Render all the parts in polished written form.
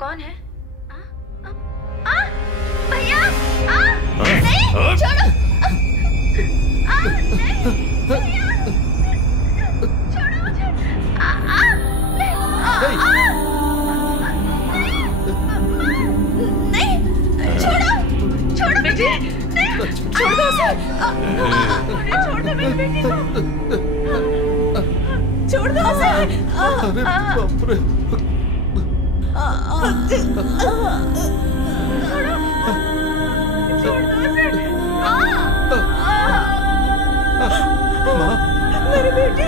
कौन है? भैया नहीं, छोड़ो। नहीं भैया, छोड़ो मुझे। नहीं, छोड़ो, छोड़ो बेटी, नहीं, छोड़ दो उसे। छोड़ दो मेरी बेटी को, छोड़ दो उसे। अरे बाप रे। मेरी बेटी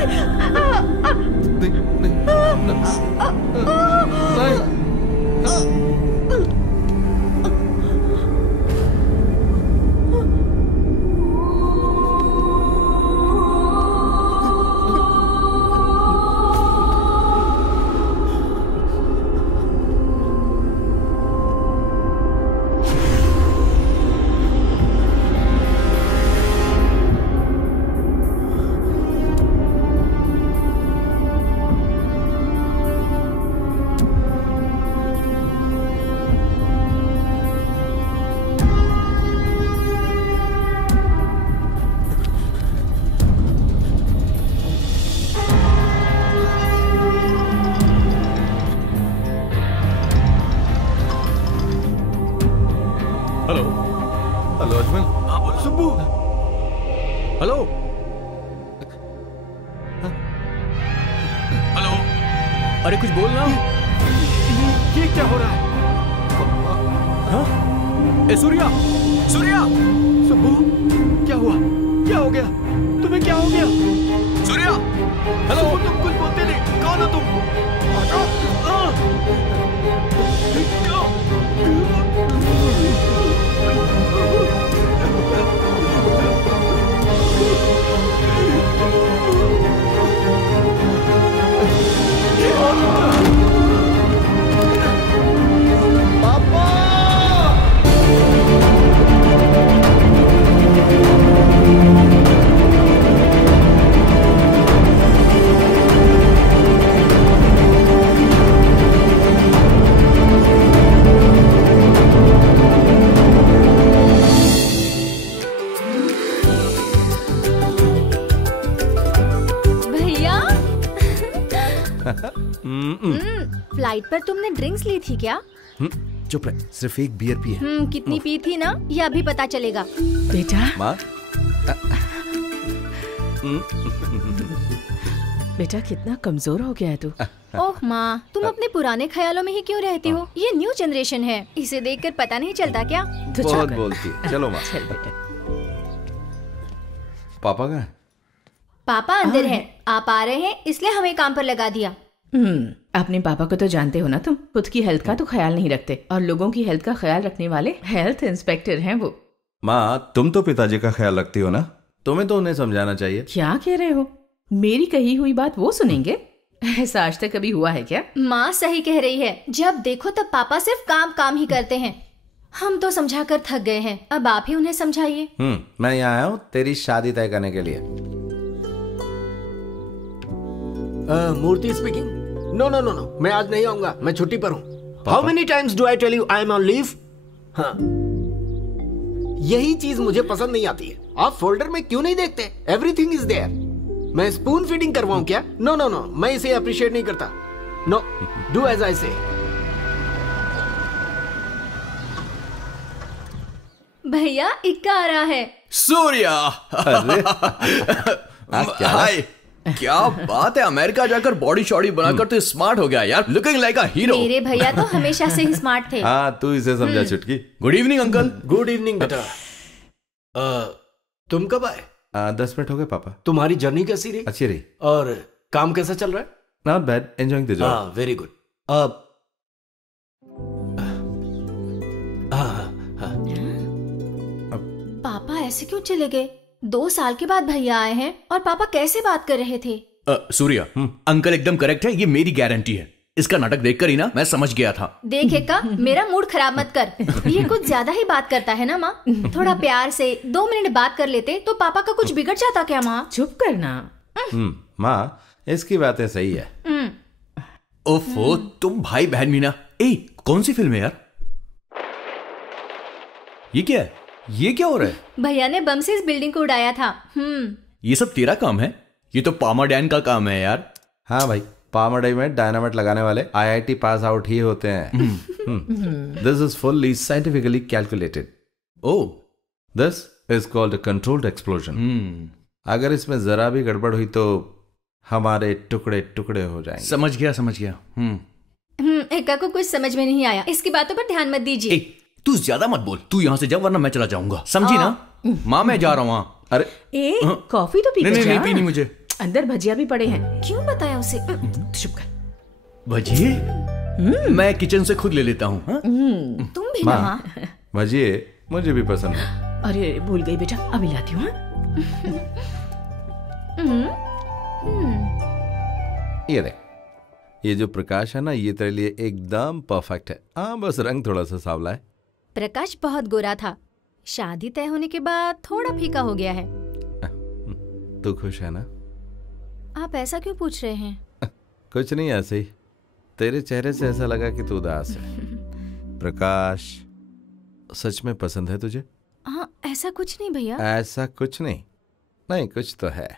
फ्लाइट पर तुमने ड्रिंक्स ली थी क्या? चुप रहे, सिर्फ एक बियर पी है। कितनी पी थी ना, ये अभी पता चलेगा। बेटा माँ बेटा कितना कमजोर हो गया है तू। ओह माँ, तुम अपने पुराने ख्यालों में ही क्यों रहती हो? ये न्यू जनरेशन है, इसे देखकर पता नहीं चलता क्या? बहुत बोलती। चलो माँ। चल बेटा। पापा कहाँ है? पापा अंदर है। आप आ रहे हैं इसलिए हमें काम पर लगा दिया। अपने पापा को तो जानते हो ना तुम, खुद की हेल्थ का तो ख्याल नहीं रखते और लोगों की हेल्थ का ख्याल रखने वाले हेल्थ इंस्पेक्टर हैं वो। माँ तुम तो पिताजी का ख्याल रखती हो ना, तुम्हें तो उन्हें समझाना चाहिए। क्या कह रहे हो? मेरी कही हुई बात वो सुनेंगे? ऐसा आज तक कभी हुआ है क्या? माँ सही कह रही है, जब देखो तब पापा सिर्फ काम काम ही करते हैं। हम तो समझा कर थक गए हैं, अब आप ही उन्हें समझाइए। मैं यहाँ आया हूँ तेरी शादी तय करने के लिए। Murthy speaking. No no no no, मैं आज नहीं आऊंगा, मैं छुट्टी पर हूँ। How many times do I tell you I am on leave? हाँ, यही चीज मुझे पसंद नहीं आती है। आप फोल्डर में क्यों नहीं देखते? Everything is there. मैं स्पून फीडिंग करवाऊं क्या? नो नो नो, मैं इसे अप्रिशिएट नहीं करता। नो, डू एज आई से। भैया इक्का आ रहा है। सूर्या। हाय, क्या बात है, अमेरिका जाकर बॉडी शॉडी बनाकर तो स्मार्ट हो गया यार, लुकिंग लाइक अ हीरो। मेरे भैया तो हमेशा से ही स्मार्ट थे। हाँ तू इसे समझा चुटकी। Good evening uncle. Good evening बेटा। तुम कब आए? 10 मिनट हो गए पापा। तुम्हारी जर्नी कैसी रही? अच्छी रही। और काम कैसा चल रहा है? Not bad, enjoying the job. हाँ वेरी गुड। पापा ऐसे क्यों चले गए? 2 साल के बाद भैया आए हैं और पापा कैसे बात कर रहे थे? सूर्या, अंकल एकदम करेक्ट है, ये मेरी गारंटी है। इसका नाटक देखकर ही ना मैं समझ गया था। देखेगा, मेरा मूड खराब मत कर। ये कुछ ज्यादा ही बात करता है ना माँ। थोड़ा प्यार से 2 मिनट बात कर लेते तो पापा का कुछ बिगड़ जाता क्या माँ? चुप करना। माँ इसकी बातें सही है। ओफो, तुम भाई बहन भी ना। ए, कौन सी फिल्म है यार? ये क्या है? ये क्या हो रहा है? भैया ने बम से इस बिल्डिंग को उड़ाया था। ये सब तेरा काम है? ये तो पामाडैन का काम है यार। हाँ भाई, पामाडई में डायनामाइट लगाने वाले IIT पास आउट ही होते हैं। This is fully scientifically calculated. Oh, this is called a controlled explosion. अगर इसमें जरा भी गड़बड़ हुई तो हमारे टुकड़े टुकड़े हो जाएंगे। समझ गया। एक्का को कुछ समझ में नहीं आया। इसकी बातों पर ध्यान मत दीजिए। तू ज्यादा मत बोल। तू यहाँ से जा वरना मैं चला जाऊंगा, समझी ना? माँ मैं जा रहा हूँ वहाँ। अरे कॉफी तो पी के जा। नहीं पीनी मुझे। अंदर भजिया भी पड़े हैं। क्यों बताया उसे? चुप कर। भजिए मैं किचन से खुद ले लेता हूँ। तुम भी ना। माँ, भजिए मुझे भी पसंद है। अरे भूल गई बेटा, अभी लाती हूँ। ये देख, ये जो प्रकाश है ना, ये तेरे लिए एकदम परफेक्ट है। हाँ, बस रंग थोड़ा सा सांवला है। प्रकाश बहुत गोरा था, शादी तय होने के बाद थोड़ा फीका हो गया है। तू खुश है ना? आप ऐसा क्यों पूछ रहे हैं? कुछ नहीं, ऐसे ही। तेरे चेहरे से ऐसा लगा कि तू उदास है। प्रकाश सच में पसंद है तुझे? हाँ, ऐसा कुछ नहीं भैया। ऐसा कुछ नहीं? नहीं, कुछ तो है।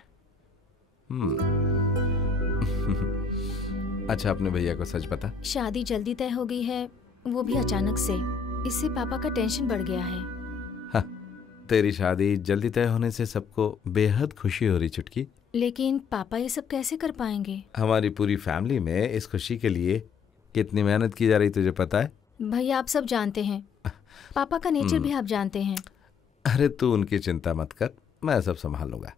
अच्छा, अपने भैया को सच बता। शादी जल्दी तय हो गई है, वो भी अचानक से। इससे पापा का टेंशन बढ़ गया है। हाँ, तेरी शादी जल्दी तय होने से सबको बेहद खुशी हो रही चुटकी। लेकिन पापा ये सब कैसे कर पाएंगे? हमारी पूरी फैमिली में इस खुशी के लिए कितनी मेहनत की जा रही तुझे पता है? भैया आप सब जानते हैं, पापा का नेचर भी आप जानते हैं। अरे तू उनकी चिंता मत कर, मैं सब संभाल लूंगा।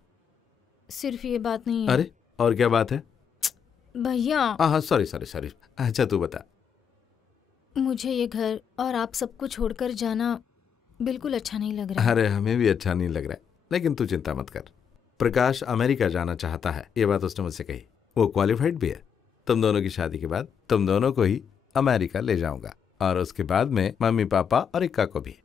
सिर्फ ये बात नहीं है। अरे और क्या बात है? भैया हाँ, सॉरी। अच्छा तू बता। मुझे ये घर और आप सबको छोड़कर जाना बिल्कुल अच्छा नहीं लग रहा। अरे हमें भी अच्छा नहीं लग रहा है, लेकिन तू चिंता मत कर। प्रकाश अमेरिका जाना चाहता है, ये बात उसने मुझसे कही। वो क्वालिफाइड भी है। तुम दोनों की शादी के बाद तुम दोनों को ही अमेरिका ले जाऊंगा, और उसके बाद में मम्मी पापा और इक्का को भी।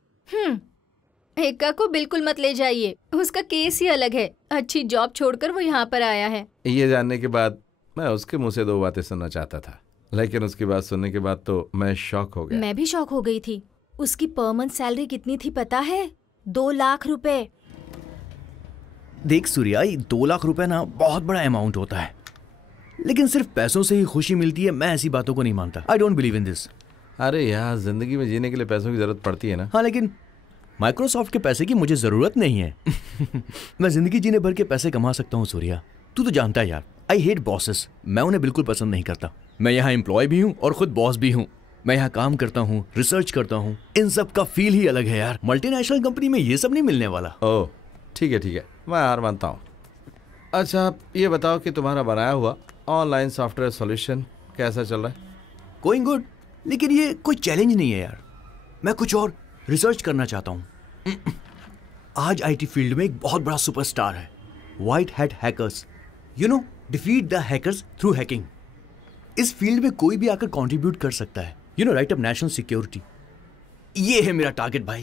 एक्का को बिल्कुल मत ले जाइए, उसका केस ही अलग है। अच्छी जॉब छोड़कर वो यहाँ पर आया है। ये जानने के बाद मैं उसके मुंह से 2 बातें सुनना चाहता था, लेकिन उसकी बात सुनने के बाद तो मैं शॉक हो गया। मैं भी शॉक हो गई थी। उसकी पर मंथ सैलरी कितनी थी पता है? 2 लाख रुपए। देख सूर्या, 2 लाख रुपए ना बहुत बड़ा अमाउंट होता है, लेकिन सिर्फ पैसों से ही खुशी मिलती है, मैं ऐसी बातों को नहीं मानता। I don't believe in this. अरे यार, जिंदगी में जीने के लिए पैसों की जरूरत पड़ती है ना। हाँ, लेकिन माइक्रोसॉफ्ट के पैसे की मुझे जरूरत नहीं है। मैं जिंदगी जीने भर के पैसे कमा सकता हूँ सूर्या, तू तो जानता है यार। आई हेट बॉसेस, मैं उन्हें बिल्कुल पसंद नहीं करता। मैं यहाँ एम्प्लॉय भी हूँ और खुद बॉस भी हूँ। मैं यहाँ काम करता हूँ, रिसर्च करता हूँ, इन सब का फील ही अलग है यार। मल्टीनेशनल कंपनी में ये सब नहीं मिलने वाला। ओह ठीक है, मैं हार मानता हूँ। अच्छा आप ये बताओ कि तुम्हारा बनाया हुआ ऑनलाइन सॉफ्टवेयर सॉल्यूशन कैसा चल रहा है? गोइंग गुड, लेकिन ये कोई चैलेंज नहीं है यार। मैं कुछ और रिसर्च करना चाहता हूँ। आज आईटी फील्ड में एक बहुत बड़ा सुपरस्टार है, white hat hackers. You know, defeat the hackers through hacking. इस फील्ड में कोई भी आकर कंट्रीब्यूट कर सकता है। You know, right up national security. ये है मेरा टारगेट भाई।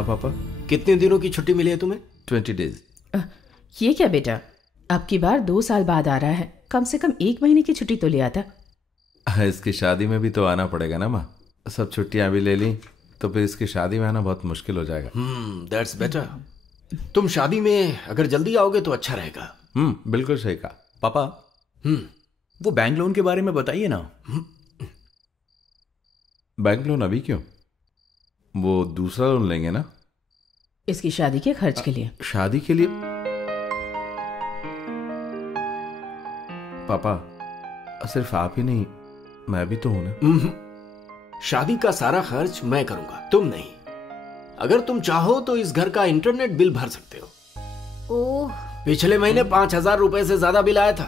हाँ पापा। कितने दिनों की छुट्टी मिली है तुम्हें? 20 डेज। ये क्या बेटा, अब की बार 2 साल बाद आ रहा है, कम से कम 1 महीने की छुट्टी तो ले आता। इसकी शादी में भी तो आना पड़ेगा ना माँ। सब छुट्टियां भी ले ली तो फिर इसकी शादी में आना बहुत मुश्किल हो जाएगा। That's better. तुम शादी में अगर जल्दी आओगे तो अच्छा रहेगा। बिल्कुल सही कहा। पापा, वो बैंक लोन के बारे में बताइए ना। बैंक लोन अभी क्यों? वो दूसरा लोन लेंगे ना इसकी शादी के खर्च के लिए। शादी के लिए? पापा सिर्फ आप ही नहीं, मैं भी तो हूं ना। शादी का सारा खर्च मैं करूंगा, तुम नहीं। अगर तुम चाहो तो इस घर का इंटरनेट बिल भर सकते हो। ओह, पिछले महीने 5,000 रुपए से ज्यादा बिल आया था।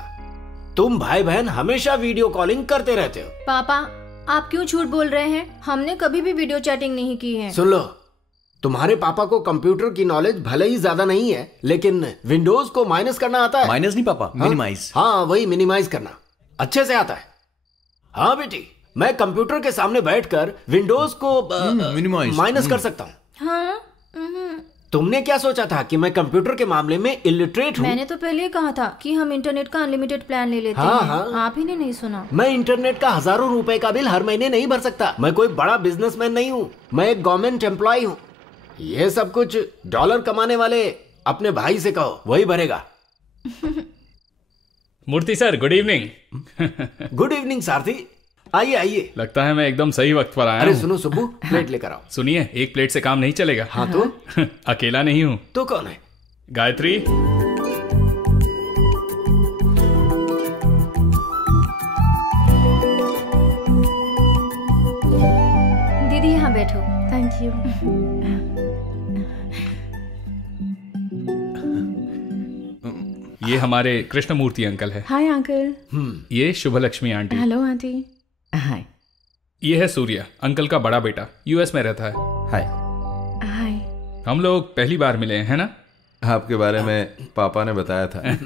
तुम भाई बहन हमेशा वीडियो कॉलिंग करते रहते हो। पापा आप क्यों झूठ बोल रहे हैं? हमने कभी भी वीडियो चैटिंग नहीं की है। सुन लो, तुम्हारे पापा को कंप्यूटर की नॉलेज भले ही ज्यादा नहीं है, लेकिन विंडोज को माइनस करना आता है। माइनस नहीं पापा, मिनिमाइज। हाँ, वही मिनिमाइज करना अच्छे से आता है। हाँ बेटी, मैं कंप्यूटर के सामने बैठकर विंडोज को माइनस कर सकता हूँ। हाँ, तुमने क्या सोचा था कि मैं कंप्यूटर के मामले में इलिटरेट हूँ? मैंने तो पहले ही कहा था कि हम इंटरनेट का अनलिमिटेड प्लान ले लेते हाँ, हैं। हाँ। आप ही ने नहीं सुना। मैं इंटरनेट का हजारों रुपए का बिल हर महीने नहीं भर सकता। मैं कोई बड़ा बिजनेसमैन नहीं हूँ, मैं एक गवर्नमेंट एम्प्लॉय हूँ। ये सब कुछ डॉलर कमाने वाले अपने भाई से कहो, वही भरेगा। Murthy sir, good evening. Good evening Sarathi, आइए आइए। लगता है मैं एकदम सही वक्त पर आया अरे हूँ। सुनो सुब्बू, प्लेट लेकर आओ। सुनिए, एक प्लेट से काम नहीं चलेगा। हाँ तो? अकेला नहीं हूँ। तो कौन है? गायत्री। दीदी यहाँ बैठो। Thank you. ये हमारे कृष्णमूर्ति अंकल है। Hi uncle. ये Shubhalakshmi aunty. Hello aunty. Hi. ये है सूर्या, अंकल का बड़ा बेटा, यूएस में रहता है। हाय। हाय। हम लोग पहली बार मिले हैं ना? आपके बारे में पापा ने बताया था।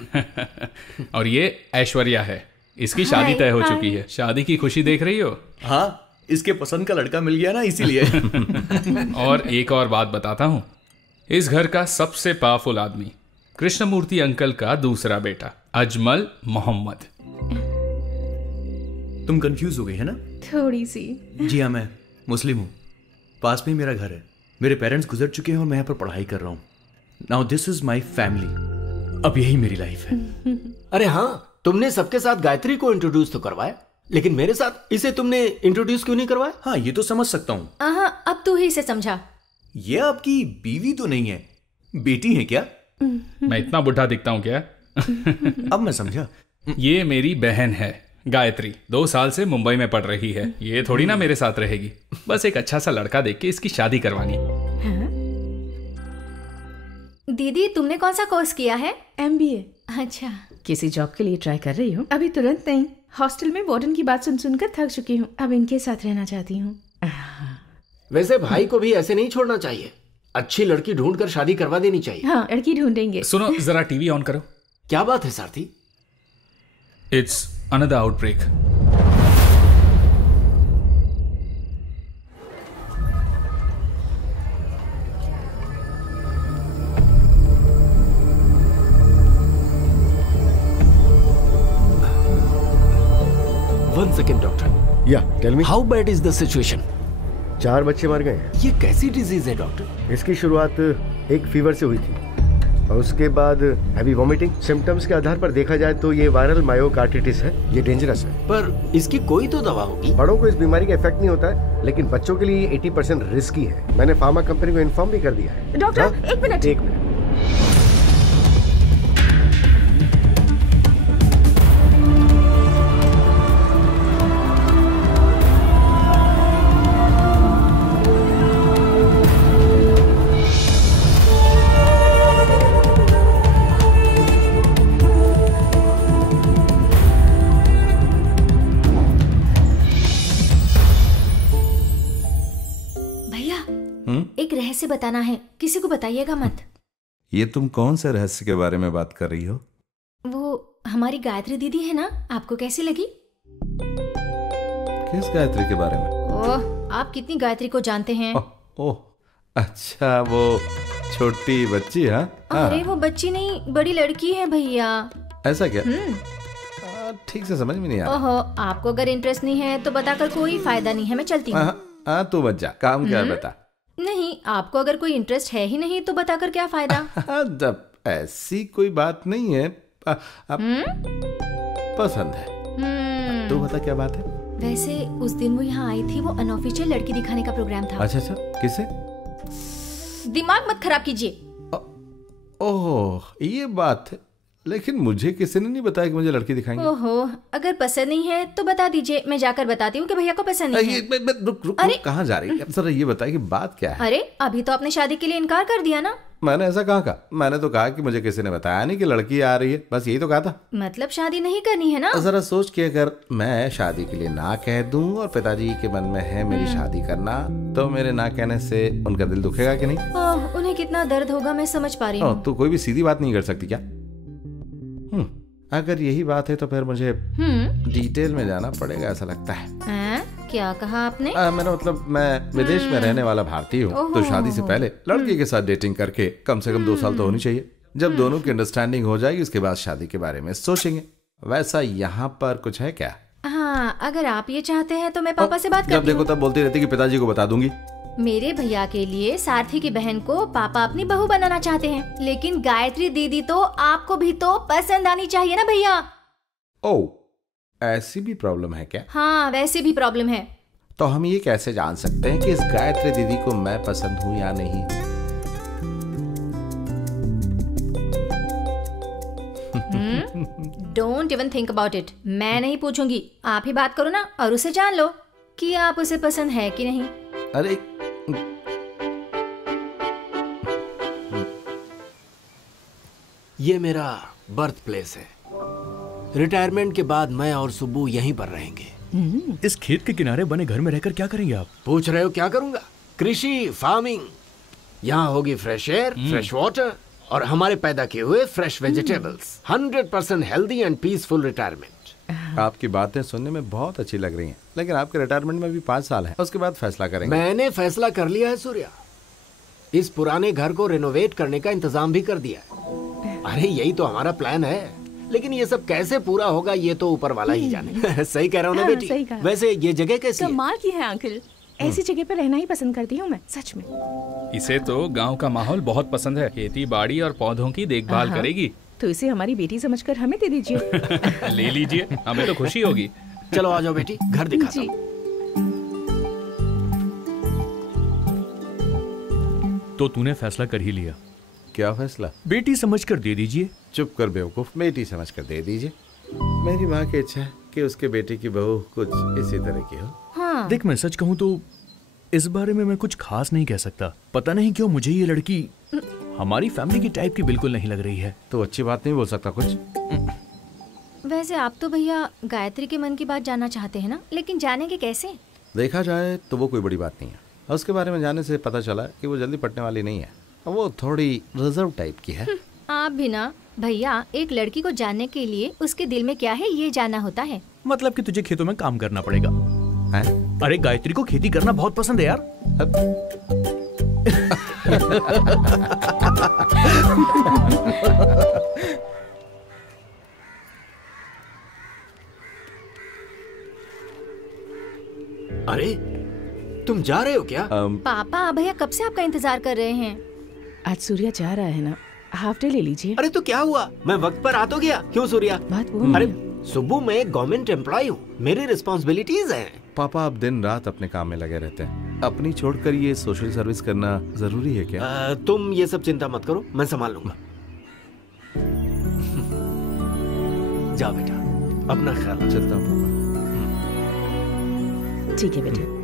और ये ऐश्वर्या है, इसकी शादी तय हो चुकी है। शादी की खुशी देख रही हो? हाँ, इसके पसंद का लड़का मिल गया ना, इसीलिए। और एक और बात बताता हूँ, इस घर का सबसे पावरफुल आदमी कृष्णमूर्ति अंकल का दूसरा बेटा अजमल मोहम्मद। तुम कंफ्यूज हो गई है ना? थोड़ी सी। जी हाँ, मैं मुस्लिम हूँ। पास में ही मेरा घर है। मेरे पेरेंट्स गुजर चुके हैं और मैं यहाँ पर पढ़ाई कर रहा हूँ। Now this is my family. अब यही मेरी लाइफ है। अरे हाँ, तुमने सबके साथ गायत्री को इंट्रोड्यूस तो करवाया, लेकिन मेरे साथ इसे तुमने इंट्रोड्यूस क्यों नहीं करवाया? हाँ, ये तो समझ सकता हूँ। अब तू ही इसे समझा। ये आपकी बीवी तो नहीं है, बेटी है क्या? मैं इतना बुढ़ा दिखता हूँ क्या? अब मैं समझा। ये मेरी बहन है गायत्री, 2 साल से मुंबई में पढ़ रही है। ये थोड़ी ना मेरे साथ रहेगी। बस एक अच्छा सा लड़का देख के इसकी शादी करवानी। दीदी तुमने कौन सा कोर्स किया है? MBA। अच्छा। किसी जॉब के लिए ट्राई कर रही हूँ। अभी तुरंत नहीं। हॉस्टल में वार्डन की बात सुन सुनकर थक चुकी हूँ। अब इनके साथ रहना चाहती हूँ। वैसे भाई को भी ऐसे नहीं छोड़ना चाहिए। अच्छी लड़की ढूंढकर शादी करवा देनी चाहिए। हाँ, लड़की ढूंढेंगे। सुनो, जरा टीवी ऑन करो। क्या बात है Sarathi? It's another outbreak. One second, doctor. Yeah tell me. How bad is the situation? 4 बच्चे मर गए। ये कैसी डिजीज है डॉक्टर? इसकी शुरुआत एक फीवर से हुई थी और उसके बाद हैवी वॉमिटिंग। सिम्टम्स के आधार पर देखा जाए तो ये वायरल मायोकार्डिटिस है। ये डेंजरस है। पर इसकी कोई तो दवा होगी। बड़ों को इस बीमारी का इफेक्ट नहीं होता है, लेकिन बच्चों के लिए 80% रिस्की है। मैंने फार्मा कंपनी को इन्फॉर्म भी कर दिया है। डॉक्टर, हाँ? 1 मिनट। 1 मिनट। एक रहस्य बताना है, किसी को बताइएगा मत। ये तुम कौन से रहस्य के बारे में बात कर रही हो? वो हमारी गायत्री दीदी है ना, आपको कैसी लगी? किस गायत्री के बारे में? ओह, आप कितनी गायत्री को जानते हैं? ओह, अच्छा, वो छोटी बच्ची? हाँ अरे वो बच्ची नहीं, बड़ी लड़की है भैया। ऐसा क्या? ठीक से समझ में नहीं आ रहा। ओहो, आपको अगर इंटरेस्ट नहीं है तो बताकर कोई फायदा नहीं है, मैं चलती हूँ। हाँ तू मत जा, काम क्या है बता। नहीं, आपको अगर कोई इंटरेस्ट है ही नहीं तो बताकर क्या फायदा। जब ऐसी कोई बात नहीं है, पसंद है। तू बता क्या बात है। वैसे उस दिन वो यहाँ आई थी, वो अनऑफिशियल लड़की दिखाने का प्रोग्राम था। अच्छा, किसे? दिमाग मत खराब कीजिए। ओह ये बात है, लेकिन मुझे किसी ने नहीं बताया कि मुझे लड़की दिखाएंगे। ओहो, अगर पसंद नहीं है तो बता दीजिए, मैं जाकर बताती हूँ कि भैया को पसंद नहीं है। रुक, कहाँ जा रही है? जरा ये बता कि बात क्या है। अरे अभी तो आपने शादी के लिए इनकार कर दिया ना। मैंने ऐसा कहाँ कहा? मैंने तो कहा कि मुझे किसी ने बताया नहीं कि लड़की आ रही है, बस यही तो कहा था। मतलब शादी नहीं करनी है ना? जरा सोच के, अगर मैं शादी के लिए ना कह दूं और पिताजी के मन में है मेरी शादी करना, तो मेरे ना कहने से उनका दिल दुखेगा कि नहीं? उन्हें कितना दर्द होगा मैं समझ पा रही हूँ। तू कोई भी सीधी बात नहीं कर सकती क्या? अगर यही बात है तो फिर मुझे डिटेल में जाना पड़ेगा, ऐसा लगता है। क्या कहा आपने? मैंने मतलब, मैं विदेश में रहने वाला भारतीय हूँ, तो शादी से पहले लड़की के साथ डेटिंग करके कम से कम 2 साल तो होनी चाहिए। जब दोनों की अंडरस्टैंडिंग हो जाएगी, उसके बाद शादी के बारे में सोचेंगे। वैसा यहाँ पर कुछ है क्या? हाँ, अगर आप ये चाहते हैं तो मैं पापा से बात करती हूँ। जब देखो तब बोलती रहती कि पिताजी को बता दूंगी। मेरे भैया के लिए सारथी की बहन को पापा अपनी बहू बनाना चाहते हैं, लेकिन गायत्री दीदी तो आपको भी तो पसंद आनी चाहिए ना भैया। ओह, ऐसी भी प्रॉब्लम है क्या? हाँ, वैसे भी प्रॉब्लम है। तो हम ये कैसे जान सकते हैं कि इस गायत्री दीदी को मैं पसंद हूँ या नहीं? Don't even think about it. मैं नहीं पूछूंगी, आप ही बात करो ना और उसे जान लो कि आप उसे पसंद है कि नहीं। अरे ये मेरा बर्थ प्लेस है। रिटायरमेंट के बाद मैं और सुब्बू यहीं पर रहेंगे। इस खेत के किनारे बने घर में रहकर क्या करेंगे आप? पूछ रहे हो क्या करूंगा? कृषि, फार्मिंग। यहाँ होगी फ्रेश एयर, फ्रेश वाटर और हमारे पैदा किए हुए fresh vegetables. 100% healthy and peaceful retirement. आपकी बातें सुनने में बहुत अच्छी लग रही हैं, लेकिन आपके रिटायरमेंट में भी 5 साल है, उसके बाद फैसला करेंगे। मैंने फैसला कर लिया है सूर्या। इस पुराने घर को रिनोवेट करने का इंतजाम भी कर दिया है। अरे यही तो हमारा प्लान है, लेकिन ये सब कैसे पूरा होगा ये तो ऊपर वाला ही जाने। सही कह रहा हूँ ना बेटी? सही कहा। वैसे ये जगह कैसी है? कमाल की है अंकल, ऐसी जगह पे रहना ही पसंद करती हूँ मैं, सच में। इसे तो गांव का माहौल बहुत पसंद है। खेती बाड़ी और पौधों की देखभाल करेगी। तो इसे हमारी बेटी समझकर हमें दे दीजिए। ले लीजिए, हमें तो खुशी होगी। चलो आ जाओ बेटी, घर दिखाता हूं। तो तूने फैसला कर ही लिया? क्या फैसला? बेटी समझकर दे दीजिए। चुप कर बेवकूफ, बेटी समझकर दे दीजिए। मेरी माँ की इच्छा है कि उसके बेटे की बहू कुछ इसी तरह की हो। हाँ। देख, मैं सच कहूँ तो इस बारे में मैं कुछ खास नहीं कह सकता। पता नहीं क्यों मुझे ये लड़की हमारी फैमिली की टाइप की बिल्कुल नहीं लग रही है। तो अच्छी बात नहीं बोल सकता कुछ? वैसे आप तो भैया गायत्री के मन की बात जानना चाहते हैं ना, लेकिन जानेंगे कैसे? देखा जाए तो वो कोई बड़ी बात नहीं है। उसके बारे में जानने से पता चला कि वो जल्दी पटने वाली नहीं है, वो थोड़ी रिजर्व टाइप की है। आप भी ना भैया, एक लड़की को जानने के लिए उसके दिल में क्या है ये जानना होता है। मतलब कि तुझे खेतों में काम करना पड़ेगा है? अरे गायत्री को खेती करना बहुत पसंद है यार। अरे तुम जा रहे हो क्या? पापा भैया कब से आपका इंतजार कर रहे हैं। आज सूर्या जा रहा है ना, हाफ डे ले लीजिए। अरे तो क्या हुआ, मैं वक्त पर आ तो गया। क्यों सूर्या? बात वो अरे सुब्बू, मैं एक गवर्नमेंट एम्प्लॉय हूँ, मेरी रिस्पॉन्सिबिलिटीज हैं। पापा आप दिन रात अपने काम में लगे रहते हैं, अपनी छोड़कर ये सोशल सर्विस करना जरूरी है क्या? तुम ये सब चिंता मत करो, मैं संभाल लूंगा। जाओ बेटा, अपना ख्याल रखो। चलता हूँ पापा। ठीक है बेटा।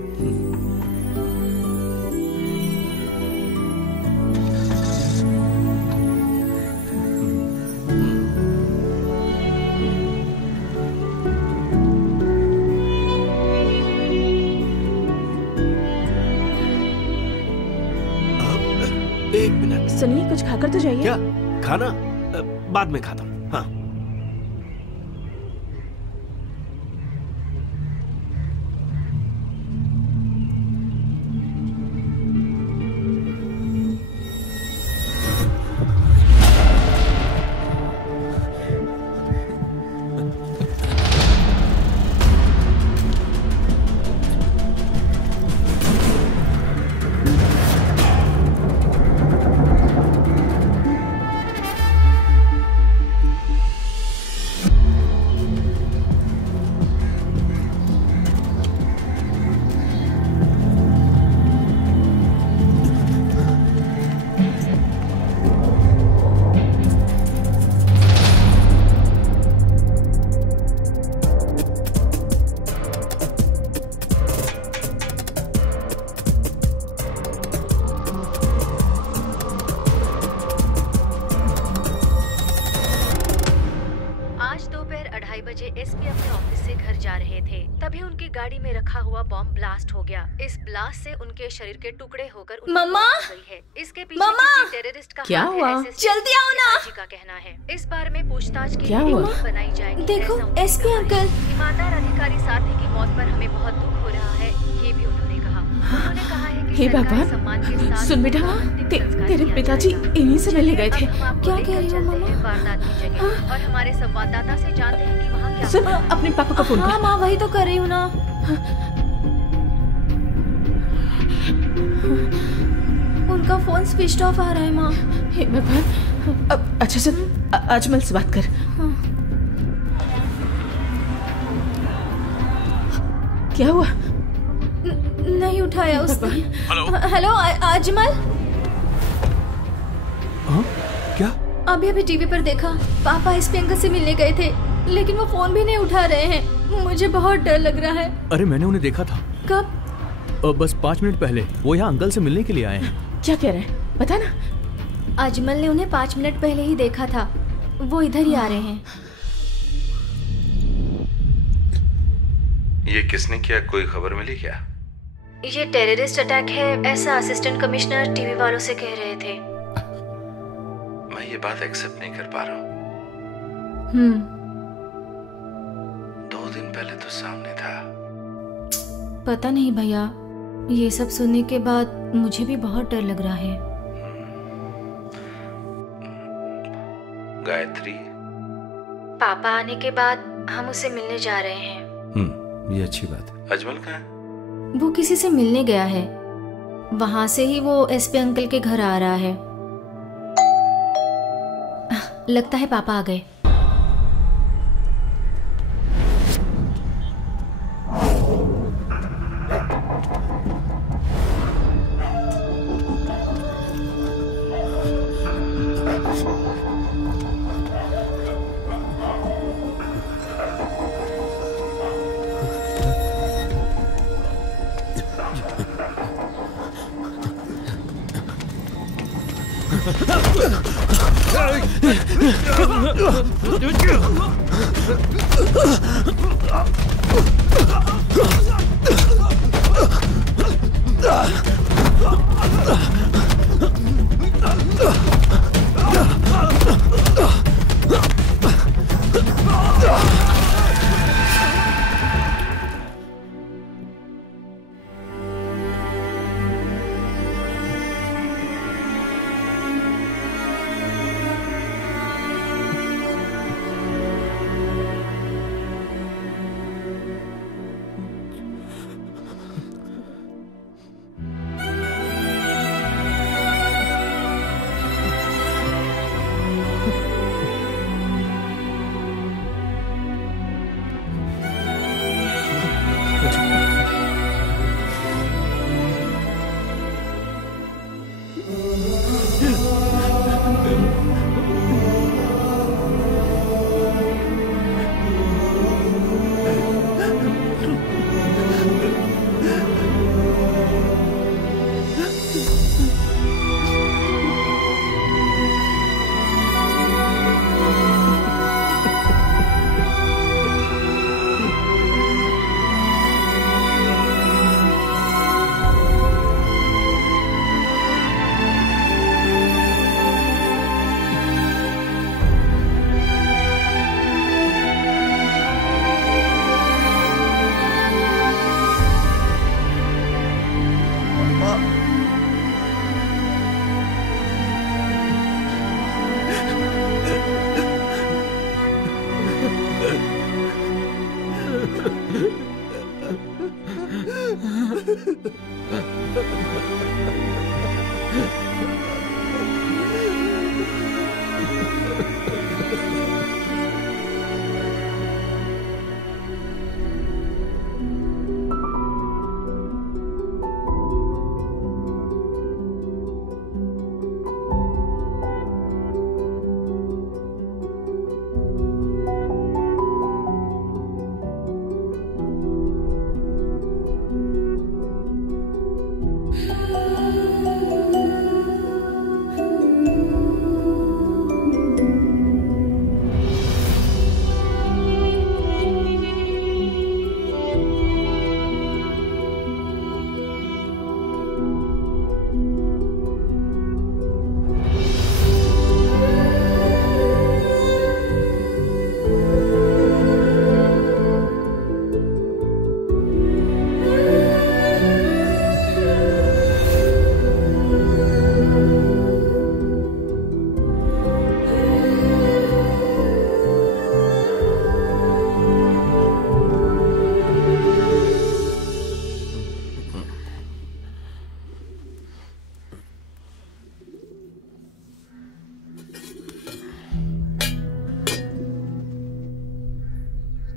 एक मिनट सुनिए, कुछ खाकर तो जाइए। क्या खाना? बाद में खाता हूँ। हाँ आज दोपहर 2:30 बजे एसपी अपने ऑफिस से घर जा रहे थे, तभी उनकी गाड़ी में रखा हुआ बॉम्ब ब्लास्ट हो गया। इस ब्लास्ट से उनके शरीर के टुकड़े होकर उनकी मम्मा! मौत हो गई है। इसके पीछे मम्मा! किसी टेररिस्ट का क्या हाथ है, हुआ? ऐसे जल्दी आओ ना! जी का कहना है। इस बारे में पूछताछ के क्या लिए हुआ? टीम बनाई जाएगी। देखो, ऐसा उन्होंने एसपी कहा है। अंकल। ईमानदार अधिकारी साथी की मौत पर हमें बहुत दुख हो रहा है, ये भी उन्होंने कहा। उन्होंने कहा है कि हे सरकारी भगवान, सम्मान के साथ सुन बेटा, अंतिम संस्कार तेरे किया पिताजी जाएगा। इन्हीं से मिलने गए थे। अब हम आपको क्या लेकर कह रही हो, चलते मम्मा? हैं वारदात की जगह और हमारे संवाददाता से जानते हैं कि वहाँ क्या सुन, हुआ। अपने पापा को फोन हाँ कर। माँ, वही तो कर रही हूँ ना। उनका फोन स्विच ऑफ आ रहा है माँ। हे भगवान, अब अच्छा सुन, अजमल से बात कर। क्या हुआ? नहीं उठाया उसने। हेलो अजमल। हाँ? क्या? अभी टीवी पर देखा, पापा एसपी अंकल से मिलने गए थे, लेकिन वो फोन भी नहीं उठा रहे हैं। मुझे बहुत डर लग रहा है। अरे मैंने उन्हें देखा था। कब? बस 5 मिनट पहले। वो यहाँ अंकल से मिलने के लिए आए हैं। क्या कह रहे हैं, बता ना। अजमल ने उन्हें 5 मिनट पहले ही देखा था। वो इधर ही आ रहे हैं। ये किसने किया, कोई खबर मिली क्या? ये टेररिस्ट अटैक है, ऐसा असिस्टेंट कमिश्नर टीवी वालों से कह रहे थे। मैं ये बात एक्सेप्ट नहीं कर पा रहा हूँ। 2 दिन पहले तो सामने था। पता नहीं भैया, ये सब सुनने के बाद मुझे भी बहुत डर लग रहा है। गायत्री, पापा आने के बाद हम उसे मिलने जा रहे हैं। ये अच्छी बात है। अजमल कहाँ है? वो किसी से मिलने गया है, वहां से ही वो एसपी अंकल के घर आ रहा है। लगता है पापा आ गए।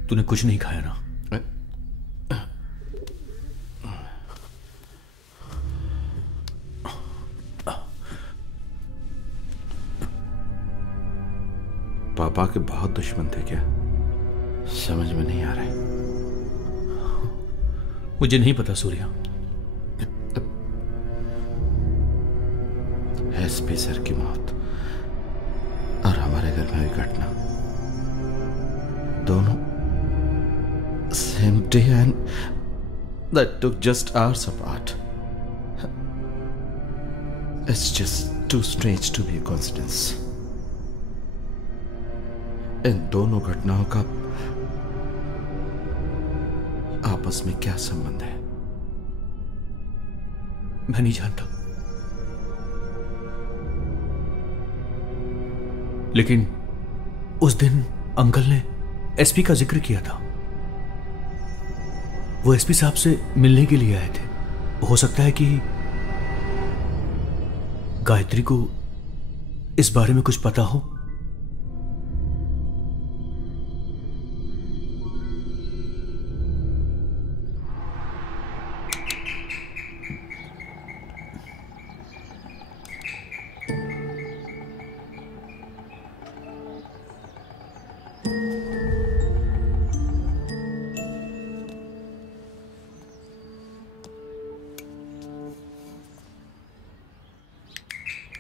तूने कुछ नहीं खाया ना? पापा के बहुत दुश्मन थे क्या? समझ में नहीं आ रहा है। मुझे नहीं पता सूर्या। एसपी सर की मौत और हमारे घर में हुई घटना, दोनों same day and that took just hours apart. It's just too strange to be a coincidence. इन दोनों घटनाओं का आपस में क्या संबंध है? मैं नहीं जानता, लेकिन उस दिन अंकल ने एसपी का जिक्र किया था। वो एसपी साहब से मिलने के लिए आए थे। हो सकता है कि गायत्री को इस बारे में कुछ पता हो।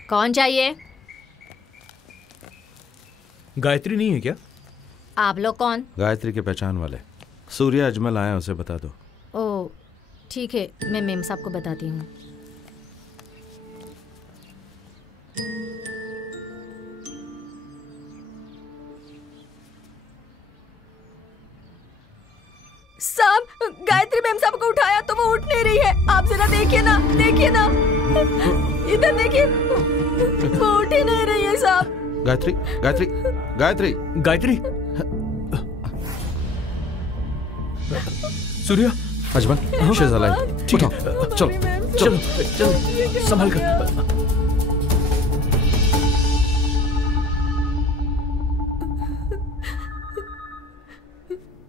कौन चाहिए? गायत्री नहीं है क्या? आप लोग कौन? गायत्री के पहचान वाले सूर्या अजमल आया, उसे बता दो। ओ ठीक है, मैं मेम साहब को बताती हूँ। साहब, गायत्री मेम साहब को उठाया तो वो उठ नहीं रही है। आप जरा देखिए ना, देखिए ना, इधर देखिए, वो उठ ही नहीं रही है साहब। Gayatri, Gayatri, Gayatri, Gayatri. Surya, Ajmal, she is alive. ठीक है, चलो चलो चल संभाल कर।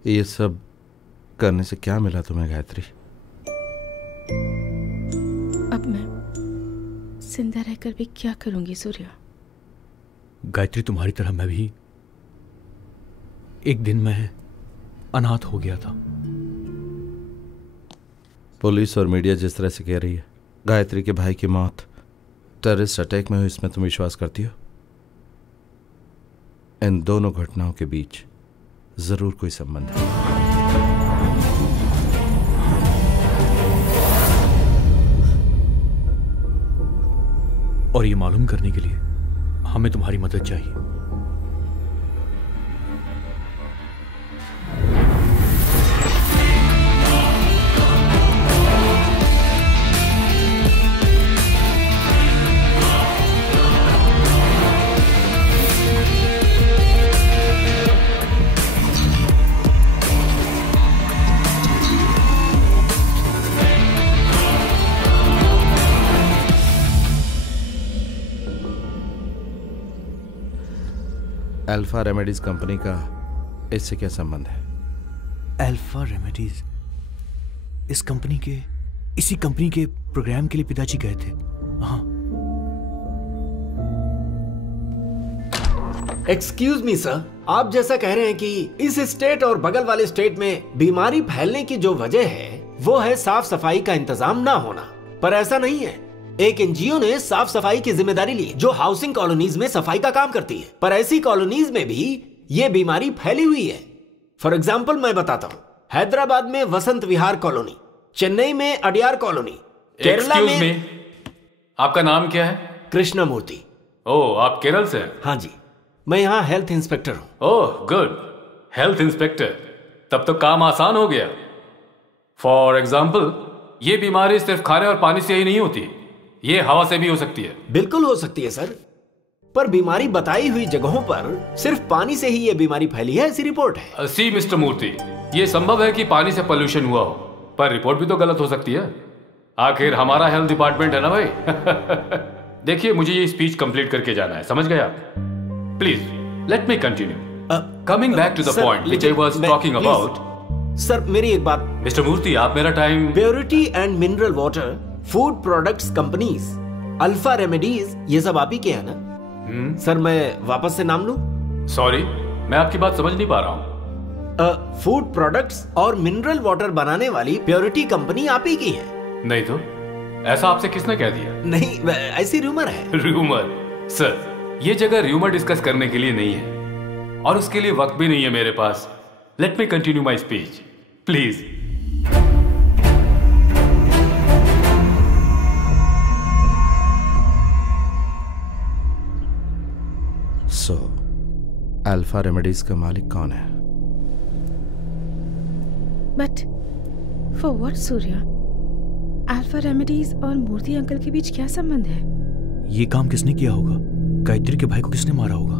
ये सब करने से क्या मिला तुम्हें गायत्री? अब मैं जिंदा रहकर भी क्या करूंगी सूर्या? गायत्री, तुम्हारी तरह मैं भी एक दिन मैं अनाथ हो गया था। पुलिस और मीडिया जिस तरह से कह रही है गायत्री के भाई की मौत टेररिस्ट अटैक में हुई, इसमें तुम विश्वास करती हो? इन दोनों घटनाओं के बीच जरूर कोई संबंध है। और ये मालूम करने के लिए हमें तुम्हारी मदद चाहिए। अल्फा रेमेडीज कंपनी का इससे क्या संबंध है? अल्फा रेमेडीज इसी कंपनी के प्रोग्राम के लिए पिताजी गए थे। हाँ। एक्सक्यूज मी सर, आप जैसा कह रहे हैं कि इस स्टेट और बगल वाले स्टेट में बीमारी फैलने की जो वजह है वो है साफ सफाई का इंतजाम ना होना, पर ऐसा नहीं है। एक एनजीओ ने साफ सफाई की जिम्मेदारी ली जो हाउसिंग कॉलोनीज में सफाई का काम करती है, पर ऐसी कॉलोनीज में भी ये बीमारी फैली हुई है। फॉर एग्जाम्पल मैं बताता हूँ, हैदराबाद में वसंत विहार कॉलोनी, चेन्नई में अडियार कॉलोनी, केरला में। आपका नाम क्या है? कृष्णमूर्ति। ओह, आप केरल से हैं? हाँ जी, मैं यहाँ हेल्थ इंस्पेक्टर हूँ। ओह गुड, हेल्थ इंस्पेक्टर, तब तो काम आसान हो गया। फॉर एग्जाम्पल, ये बीमारी सिर्फ खाने और पानी से ही नहीं होती, ये हवा से भी हो सकती है। बिल्कुल हो सकती है सर, पर बीमारी बताई हुई जगहों पर सिर्फ पानी से ही ये बीमारी फैली है, ऐसी रिपोर्ट है। सी मिस्टर मूर्ति, ये संभव है कि पानी से पोल्यूशन हुआ हो, पर रिपोर्ट भी तो गलत हो सकती है। आखिर हमारा हेल्थ डिपार्टमेंट है ना भाई। देखिए, मुझे ये स्पीच कंप्लीट करके जाना है, समझ गए आप? Please let me continue. Coming back to the point which I was talking about. Sir मेरी एक बात। मिस्टर मूर्ति, आप मेरा time. Purity and mineral water, food products companies, alpha remedies, ये सब आप ही के हैं ना? सर मैं वापस से नाम लूं? सॉरी, मैं आपकी बात समझ नहीं पा रहा हूं। फूड प्रोडक्ट्स और मिनरल वाटर बनाने वाली प्योरिटी कंपनी आप ही की है? नहीं तो ऐसा आपसे किसने कह दिया? नहीं, ऐसी रूमर है। रूमर? सर ये जगह रूमर डिस्कस करने के लिए नहीं है और उसके लिए वक्त भी नहीं है मेरे पास। Let me continue my speech please. So Alpha Remedies का मालिक कौन है? But for what Surya? Alpha Remedies और मूर्ति अंकल के बीच क्या संबंध है? ये काम किसने किया होगा? गायत्री के भाई को किसने मारा होगा?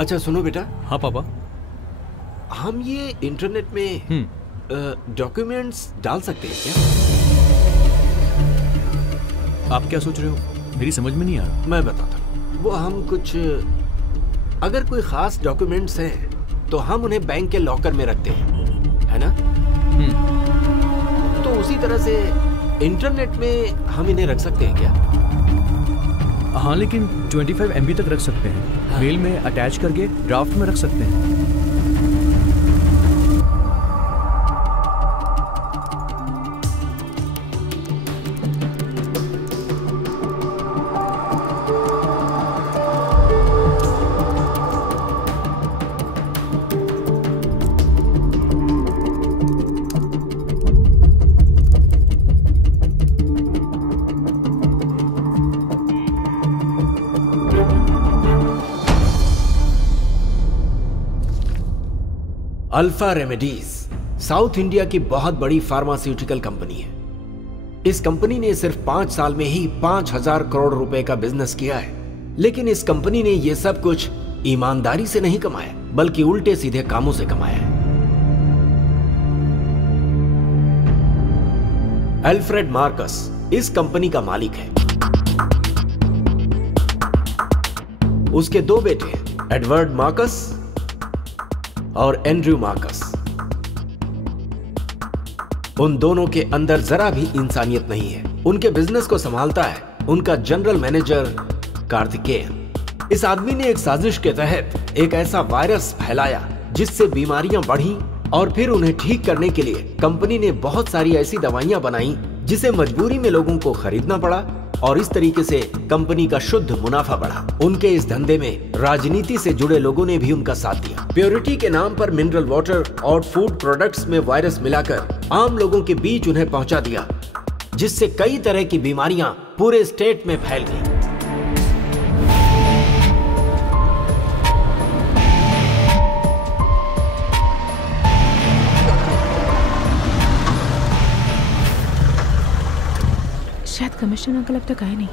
अच्छा सुनो बेटा। हाँ पापा। हम ये इंटरनेट में डॉक्यूमेंट्स डाल सकते हैं क्या? आप क्या सोच रहे हो? मेरी समझ में नहीं आ रहा। मैं बताता हूँ। वो हम कुछ, अगर कोई खास डॉक्यूमेंट्स हैं तो हम उन्हें बैंक के लॉकर में रखते हैं, है ना? तो उसी तरह से इंटरनेट में हम इन्हें रख सकते हैं क्या? हाँ, लेकिन 25 MB तक रख सकते हैं। हाँ। मेल में अटैच करके ड्राफ्ट में रख सकते हैं। अल्फा रेमेडीज साउथ इंडिया की बहुत बड़ी फार्मास्यूटिकल कंपनी है। इस कंपनी ने सिर्फ 5 साल में ही 5000 करोड़ रुपए का बिजनेस किया है। लेकिन इस कंपनी ने यह सब कुछ ईमानदारी से नहीं कमाया, बल्कि उल्टे सीधे कामों से कमाया है। अल्फ्रेड मार्कस इस कंपनी का मालिक है। उसके 2 बेटे एडवर्ड मार्कस और एंड्रयू मार्कस। उन दोनों के अंदर जरा भी इंसानियत नहीं है। उनके बिजनेस को संभालता है उनका जनरल मैनेजर कार्तिकेयन। इस आदमी ने एक साजिश के तहत एक ऐसा वायरस फैलाया जिससे बीमारियां बढ़ी और फिर उन्हें ठीक करने के लिए कंपनी ने बहुत सारी ऐसी दवाइयां बनाई जिसे मजबूरी में लोगों को खरीदना पड़ा और इस तरीके से कंपनी का शुद्ध मुनाफा बढ़ा। उनके इस धंधे में राजनीति से जुड़े लोगों ने भी उनका साथ दिया। प्योरिटी के नाम पर मिनरल वाटर और फूड प्रोडक्ट्स में वायरस मिलाकर आम लोगों के बीच उन्हें पहुंचा दिया, जिससे कई तरह की बीमारियां पूरे स्टेट में फैल गई। शायद कमिश्नर अंकल अब तक आए नहीं।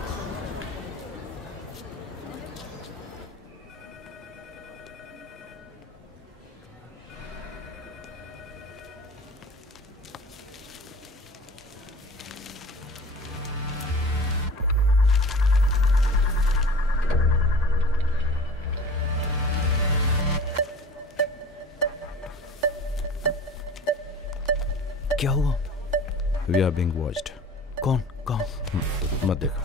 क्या हुआ? We are being watched. कौन? कहाँ? मत देखो,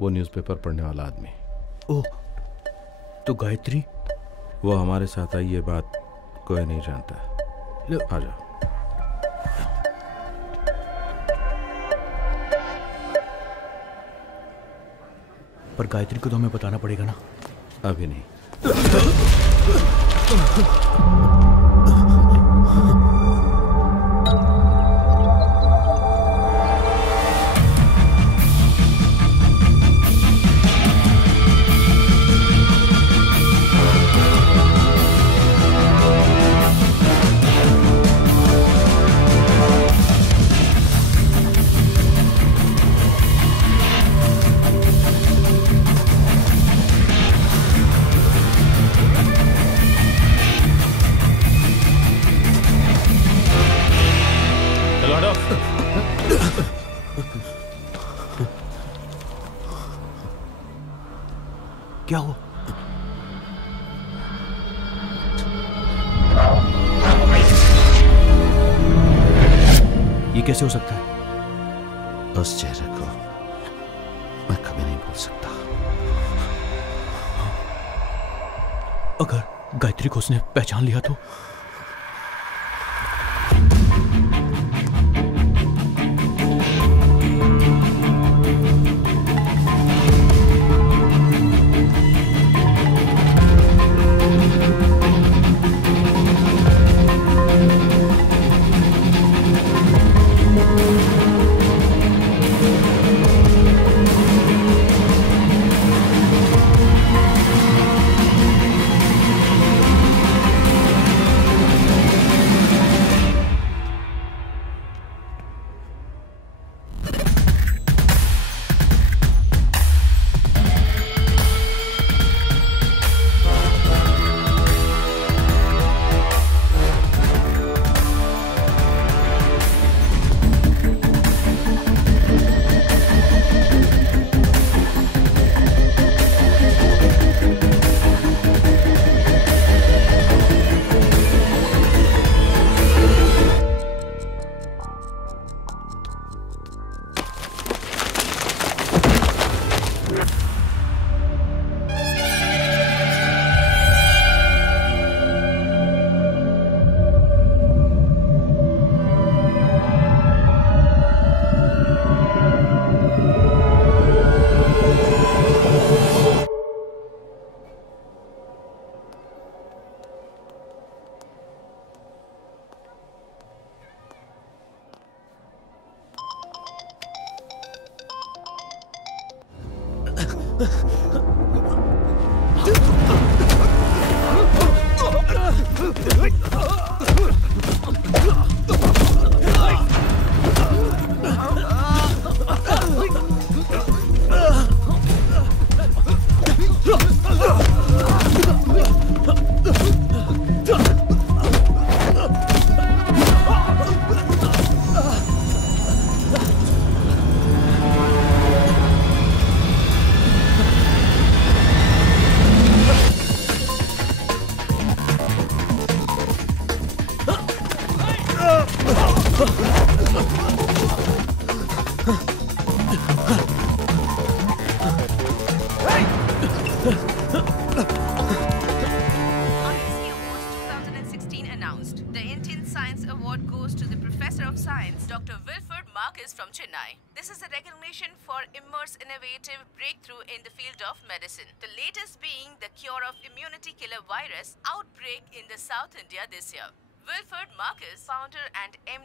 वो न्यूज़पेपर पढ़ने वाला आदमी। ओह, तो गायत्री? वो हमारे साथ आई, ये बात कोई नहीं जानता। आ जाओ। पर गायत्री को तो हमें बताना पड़ेगा ना। अभी नहीं। क्या हुआ? ये कैसे हो सकता है? उस चेहरे को मैं कभी नहीं भूल सकता। अगर गायत्री को उसने पहचान लिया तो?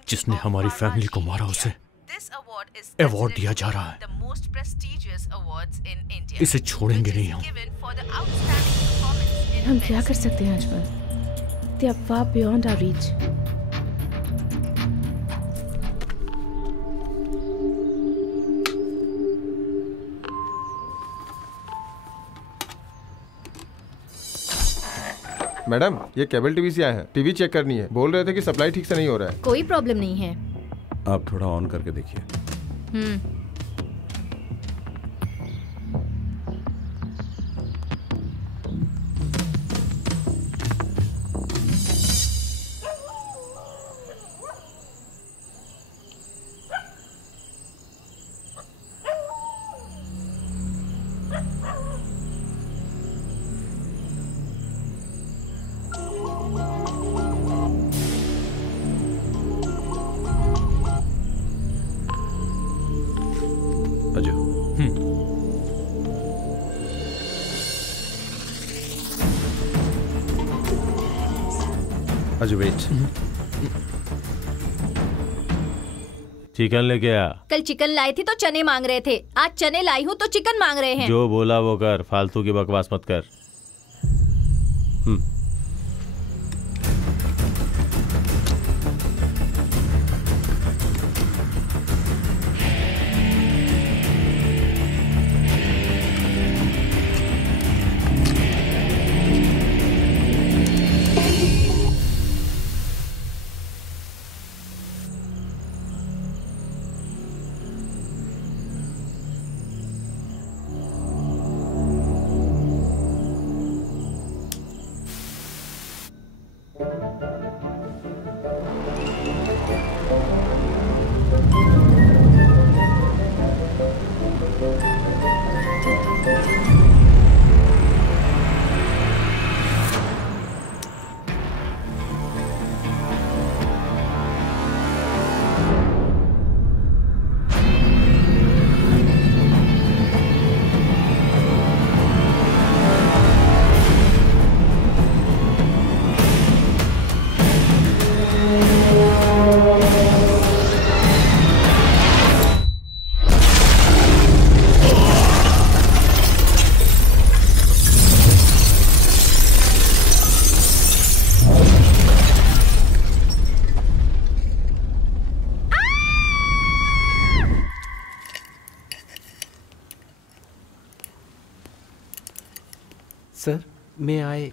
जिसने हमारी फैमिली को मारा उसे अवार्ड दिया जा रहा है। इसे छोड़ेंगे नहीं हम। हम क्या कर सकते हैं Ajmal? They are far beyond our reach. Madam, ये केबल टीवी से आए हैं। टीवी चेक करनी है। बोल रहे थे कि सप्लाई ठीक से नहीं हो रहा है। कोई प्रॉब्लम नहीं है। आप थोड़ा ऑन करके देखिए। चिकन लेके आ। कल चिकन लाई थी तो चने मांग रहे थे, आज चने लाई हूँ तो चिकन मांग रहे हैं। जो बोला वो कर, फालतू की बकवास मत कर। सर मैं आए।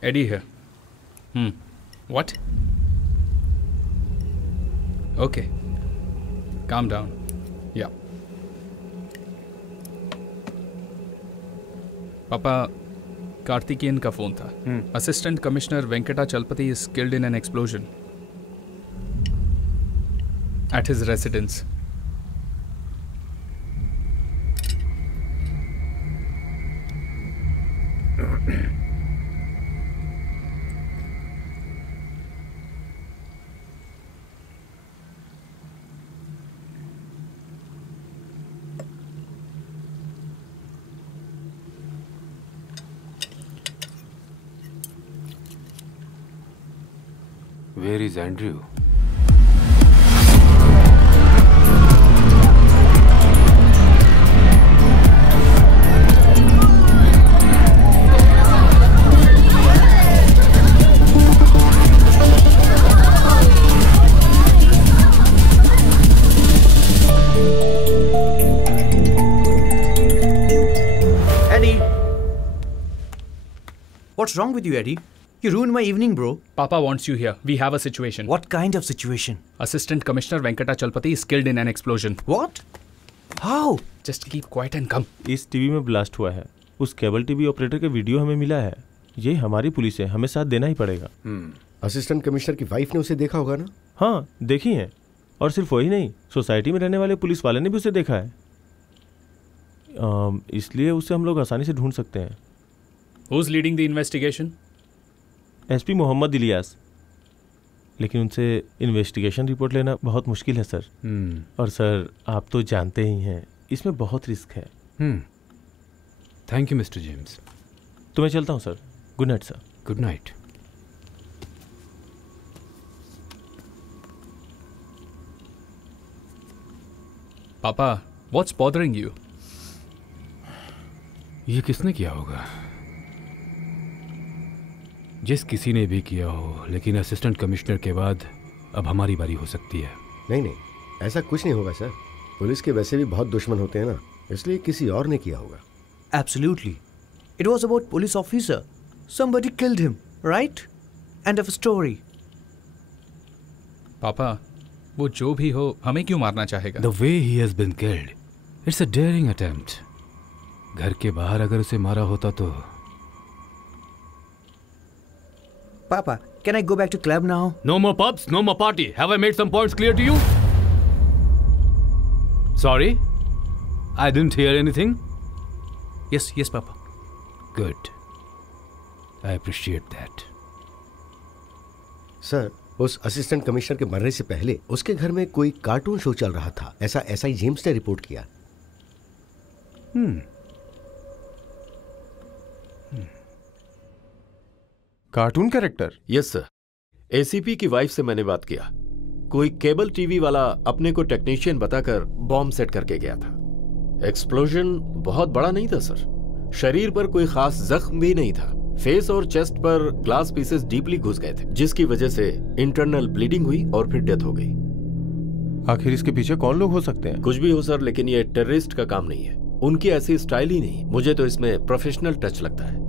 Eddie here. What? Okay. Calm down. Yeah. पापा, कार्तिकेयन का फोन था। Assistant commissioner Venkata Chalapathi is killed in an explosion at his residence. Where is Andrew? Eddie! What's wrong with you, Eddie? You ruined my evening, bro. Papa wants you here. We have a situation. What kind of situation? Assistant Commissioner Venkata Chalpati is killed in an explosion. What? How? Just keep quiet and come. इस TV में blast हुआ है। उस cable TV operator के video हमें मिला है। ये हमारी पुलिस है, हमें साथ देना ही पड़ेगा। असिस्टेंट कमिश्नर की वाइफ ने उसे देखा होगा ना? हाँ, देखी है। और सिर्फ वही नहीं, सोसाइटी में रहने वाले पुलिस वाले ने भी उसे देखा है। इसलिए उसे हम लोग आसानी से ढूंढ सकते हैं। Who's leading the investigation? SP Mohammed Ilyas. लेकिन उनसे इन्वेस्टिगेशन रिपोर्ट लेना बहुत मुश्किल है सर। और सर आप तो जानते ही हैं, इसमें बहुत रिस्क है। Thank you mister James. तो मैं चलता हूँ sir. Good night sir. Good night. पापा, what's bothering you? ये किसने किया होगा? जिस किसी ने भी किया हो, लेकिन असिस्टेंट कमिश्नर के बाद अब हमारी बारी हो सकती है। नहीं, ऐसा कुछ नहीं होगा सर। पुलिस के वैसे भी बहुत दुश्मन होते हैं ना, इसलिए किसी और ने किया होगा। Absolutely. It was about police officer. Somebody killed him, right? End of story. पापा, वो जो भी हो, हमें क्यों मारना चाहेगा? The way he has been killed, it's a daring attempt. घर के बाहर अगर उसे मारा होता तो। Papa, can I go back to club now? No more pubs, no more party. Have I made some points clear to you? Sorry? I didn't hear anything? Yes, Papa. Good. I appreciate that. Sir, उस assistant commissioner के मरने से पहले उसके घर में कोई cartoon show चल रहा था, ऐसा एसआई जेम्स ने रिपोर्ट किया। Cartoon character? Yes sir. ACP की वाइफ से मैंने बात किया। कोई केबल टीवी वाला अपने को टेक्नीशियन बताकर बॉम्ब सेट करके गया था। एक्सप्लोजन बहुत बड़ा नहीं था सर। शरीर पर कोई खास जख्म भी नहीं था। फेस और चेस्ट पर ग्लास पीसेस डीपली घुस गए थे, जिसकी वजह से इंटरनल ब्लीडिंग हुई और फिर डेथ हो गई। आखिर इसके पीछे कौन लोग हो सकते हैं? कुछ भी हो सर, लेकिन ये टेररिस्ट का काम नहीं है। उनकी ऐसी स्टाइल ही नहीं। मुझे तो इसमें प्रोफेशनल टच लगता है।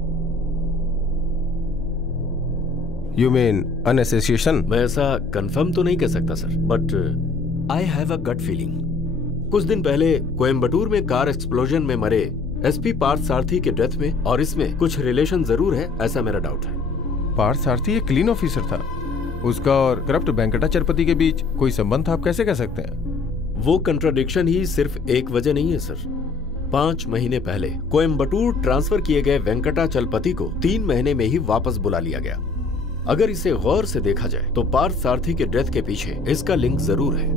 You mean an association? मैं ऐसा कंफर्म तो नहीं कह सकता sir, but I have a gut feeling. कुछ दिन पहले कोयम्बटूर में कार एक्सप्लोजन में मरे एसपी पार्थ सारथी के डेथ में और इसमें कुछ रिलेशन जरूर है, ऐसा मेरा डाउट है। पार्थ सारथी एक क्लीन ऑफिसर था, उसका और करप्ट वेंकटा चलपति के बीच कोई संबंध था, आप कैसे कह सकते हैं? वो कंट्राडिक्शन ही सिर्फ एक वजह नहीं है सर। 5 महीने पहले कोयम्बटूर ट्रांसफर किए गए वेंकटा चलपति को 3 महीने में ही वापस बुला लिया गया। अगर इसे गौर से देखा जाए तो पार्थ सारथी के डेथ के पीछे इसका लिंक जरूर है।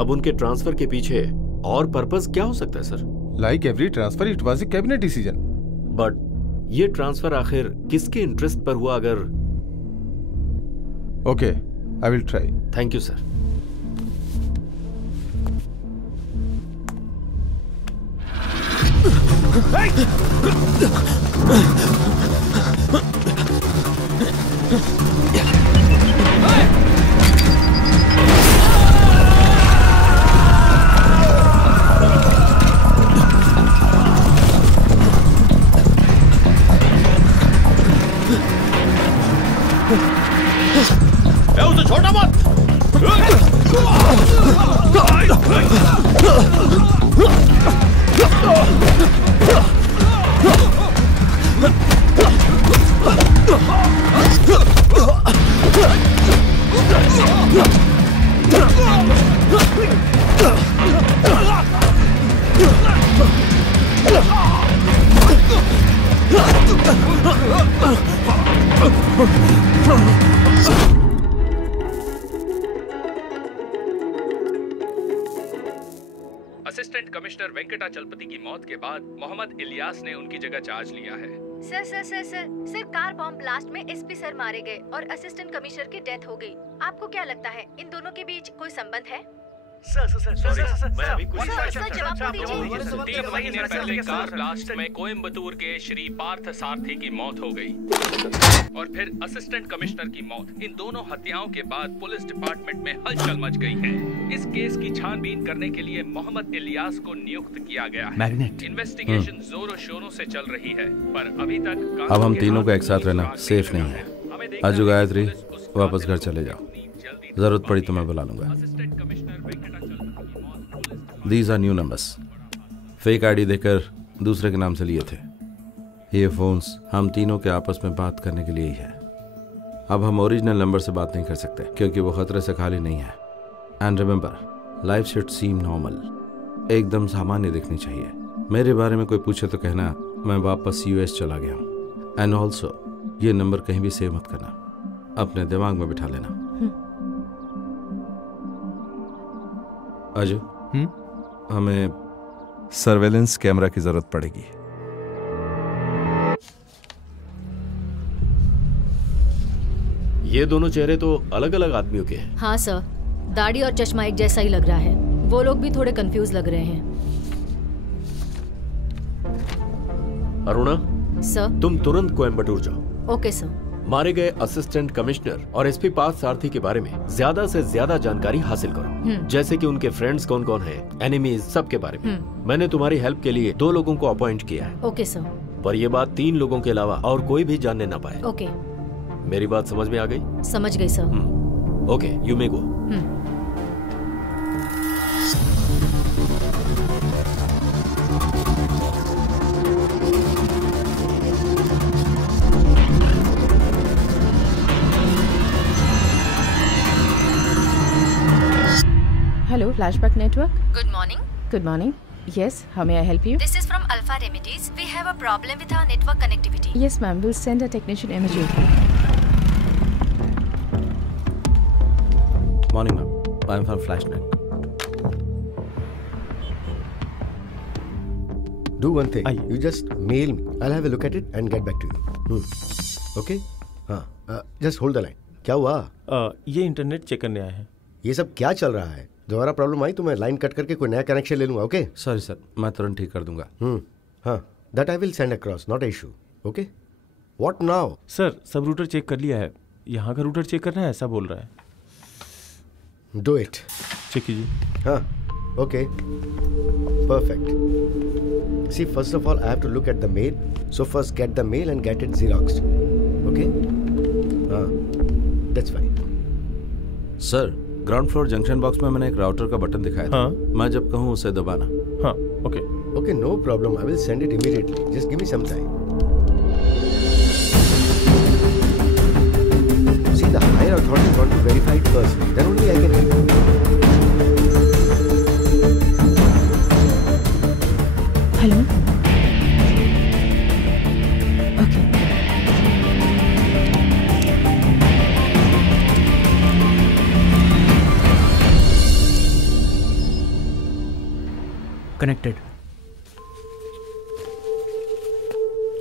अब उनके ट्रांसफर के पीछे और पर्पस क्या हो सकता है sir? Like every transfer it was a cabinet decision. But ये ट्रांसफर आखिर किसके इंटरेस्ट पर हुआ? अगर okay, I will try. Thank you sir. उसे छोड़ना मत। असिस्टेंट कमिश्नर वेंकटाचलपति की मौत के बाद मोहम्मद इलियास ने उनकी जगह चार्ज लिया है। सर कार बॉम्ब ब्लास्ट में एसपी सर मारे गए और असिस्टेंट कमिश्नर की डेथ हो गई। आपको क्या लगता है इन दोनों के बीच कोई संबंध है? मैं अभी कुछ जवाब दीजिए। 3 महीने पहले कार ब्लास्ट में कोयम्बतूर के श्री पार्थ सारथी की मौत हो गई और फिर असिस्टेंट कमिश्नर की मौत। इन दोनों हत्याओं के बाद पुलिस डिपार्टमेंट में हलचल मच गई है। इस केस की छानबीन करने के लिए मोहम्मद इलियास को नियुक्त किया गया है। इन्वेस्टिगेशन जोरों शोरों से चल रही है पर अभी तक अब हम तीनों को एक साथ रहना सेफ नहीं है। आजू गायत्री, वापस घर चले जाओ। जरूरत पड़ी तो मैं बुला लूंगा। These are new numbers. Fake ID देकर दूसरे के नाम से लिए थे। ये फोन्स हम तीनों के आपस में बात करने के लिए ही है। अब हम ओरिजिनल नंबर से बात नहीं कर सकते क्योंकि वो खतरे से खाली नहीं है। And remember, life should seem normal, एकदम सामान्य दिखनी चाहिए। मेरे बारे में कोई पूछे तो कहना मैं वापस यूएस चला गया हूँ। एंड ऑल्सो ये नंबर कहीं भी सेव मत करना, अपने दिमाग में बिठा लेना। अजय, हमें सर्वेलेंस कैमरा की जरूरत पड़ेगी। ये दोनों चेहरे तो अलग अलग आदमियों के हैं। हाँ सर, दाढ़ी और चश्मा एक जैसा ही लग रहा है। वो लोग भी थोड़े कंफ्यूज लग रहे हैं। अरुणा सर, तुम तुरंत कोयम्बटूर जाओ। Okay sir. मारे गए असिस्टेंट कमिश्नर और एसपी पार्थ सारथी के बारे में ज्यादा से ज्यादा जानकारी हासिल करो, जैसे कि उनके फ्रेंड्स कौन कौन हैं, एनिमीज, सब के बारे में। मैंने तुम्हारी हेल्प के लिए 2 लोगों को अपॉइंट किया है। Okay sir. पर यह बात 3 लोगों के अलावा और कोई भी जानने ना पाए। ओके। मेरी बात समझ में आ गई? समझ गई sir. Okay, you may go. Hello, Flashback Network. Good morning. Good morning. Yes, how may I help you? This is from Alpha Remedies. We have a problem with our network connectivity. Yes, ma'am. We'll send a technician immediately. Morning, ma'am. I'm from FlashNet. Do one thing. You just mail me. I'll have a look at it and get back to you. Okay? हाँ. Just hold the line. क्या हुआ? ये internet check करने आया है। ये सब क्या चल रहा है? दोबारा प्रॉब्लम आई तो मैं लाइन कट करके कोई नया कनेक्शन ले लूंगा। ओके? सॉरी सर, मैं तुरंत ठीक कर दूंगा। हाँ, that I will send across, not issue. Okay? What now? Sir, सब रूटर चेक कर लिया है। यहाँ का रूटर चेक करना है ऐसा बोल रहा है। Do it. चेक कीजिए। हाँ, okay, perfect. See, first of all I have to look at the mail, so first get the mail and get it xeroxed. Okay? हाँ, that's fine. Sir, ground floor junction box में मैंने एक router का button दिखाया था। मैं जब कहूँ उसे दबाना। हाँ, okay. Okay, no problem, I will send it immediately, just give me some time. See, the higher authority want to verify it first, then only I can help. Hello. Okay. Connected.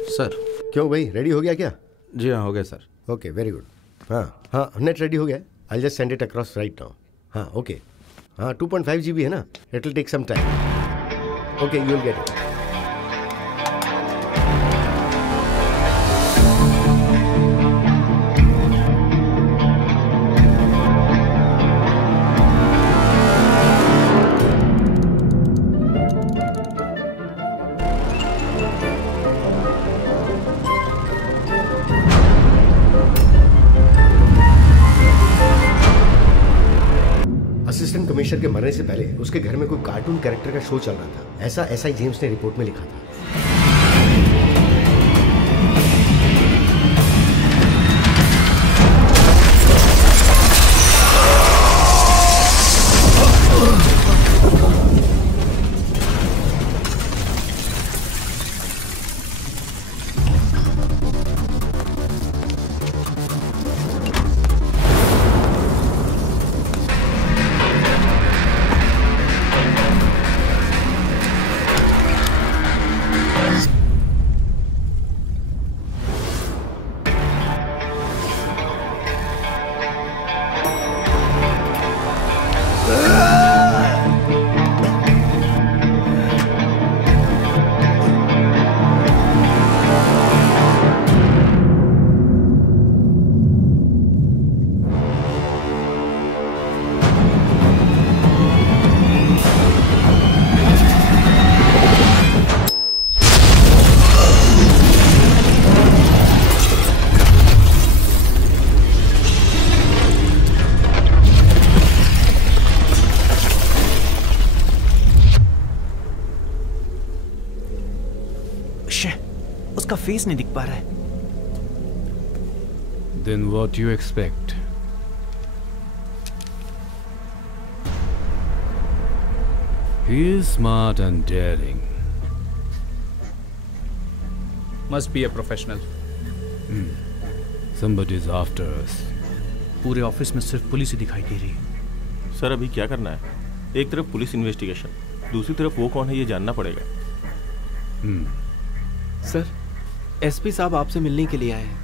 Sir. क्यों भाई, ready हो गया क्या? जी हाँ, हो गया sir. Okay, very good. हाँ, net ready हो गया। I just send it across right now. हाँ, ओके। हाँ, 2.5 GB है ना, it will take some time. Okay, you will get it. Assistant commissioner के मरने से पहले उसके घर में कोई कार्टून कैरेक्टर का शो चल रहा था, ऐसा एसआई जेम्स ने रिपोर्ट में लिखा था। उसका फेस नहीं दिख पा रहा है। Then what you expect? He is smart and daring. Must be a professional. Somebody is after us. पूरे ऑफिस में सिर्फ पुलिस ही दिखाई दे रही है। सर अभी क्या करना है? एक तरफ पुलिस इन्वेस्टिगेशन, दूसरी तरफ वो कौन है ये जानना पड़ेगा। सर, एसपी साहब आपसे मिलने के लिए आए हैं।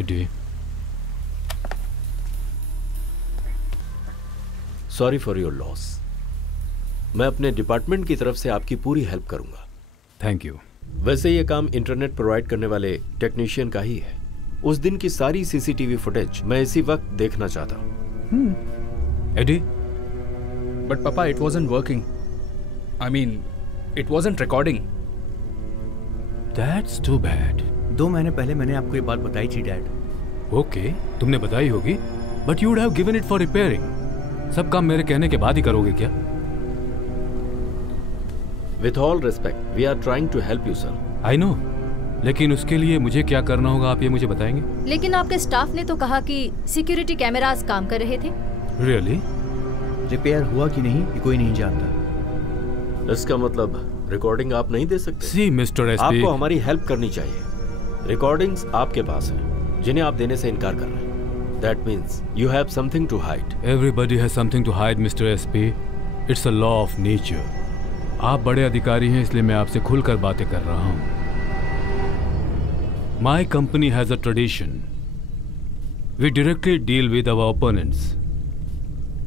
Eddie, sorry for your loss. मैं अपने डिपार्टमेंट की तरफ से आपकी पूरी हेल्प करूंगा। Thank you. वैसे ये काम इंटरनेट प्रोवाइड करने वाले टेक्नीशियन का ही है। उस दिन की सारी सीसीटीवी फुटेज मैं इसी वक्त देखना चाहता हूँ। एडी, बट पापा, it wasn't working. I mean, it wasn't recording. That's too bad. 2 महीने पहले मैंने आपको ये बात बताई थी डैड। ओके, तुमने बताई होगी, but you would have given it for repairing. सब काम मेरे कहने के बाद ही करोगे क्या? With all respect, we are trying to help you, sir. I know, लेकिन उसके लिए मुझे क्या करना होगा आप ये मुझे बताएंगे? लेकिन आपके स्टाफ ने तो कहा कि सिक्योरिटी कैमरास काम कर रहे थे। Really? रिपेयर हुआ कि नहीं ये कोई नहीं जानता। इसका मतलब रिकॉर्डिंग आप नहीं दे सकते? See, Mr. SP, आपको हमारी हेल्प करनी चाहिए। रिकॉर्डिंग्स आपके पास हैं, जिन्हें आप देने से इनकार कर रहे हैं। That means you have something to hide. Everybody has something to hide, Mr. SP. It's a law of nature. आप बड़े अधिकारी हैं इसलिए मैं आपसे खुलकर बातें कर रहा हूँ। My company has a tradition. We directly deal with our opponents.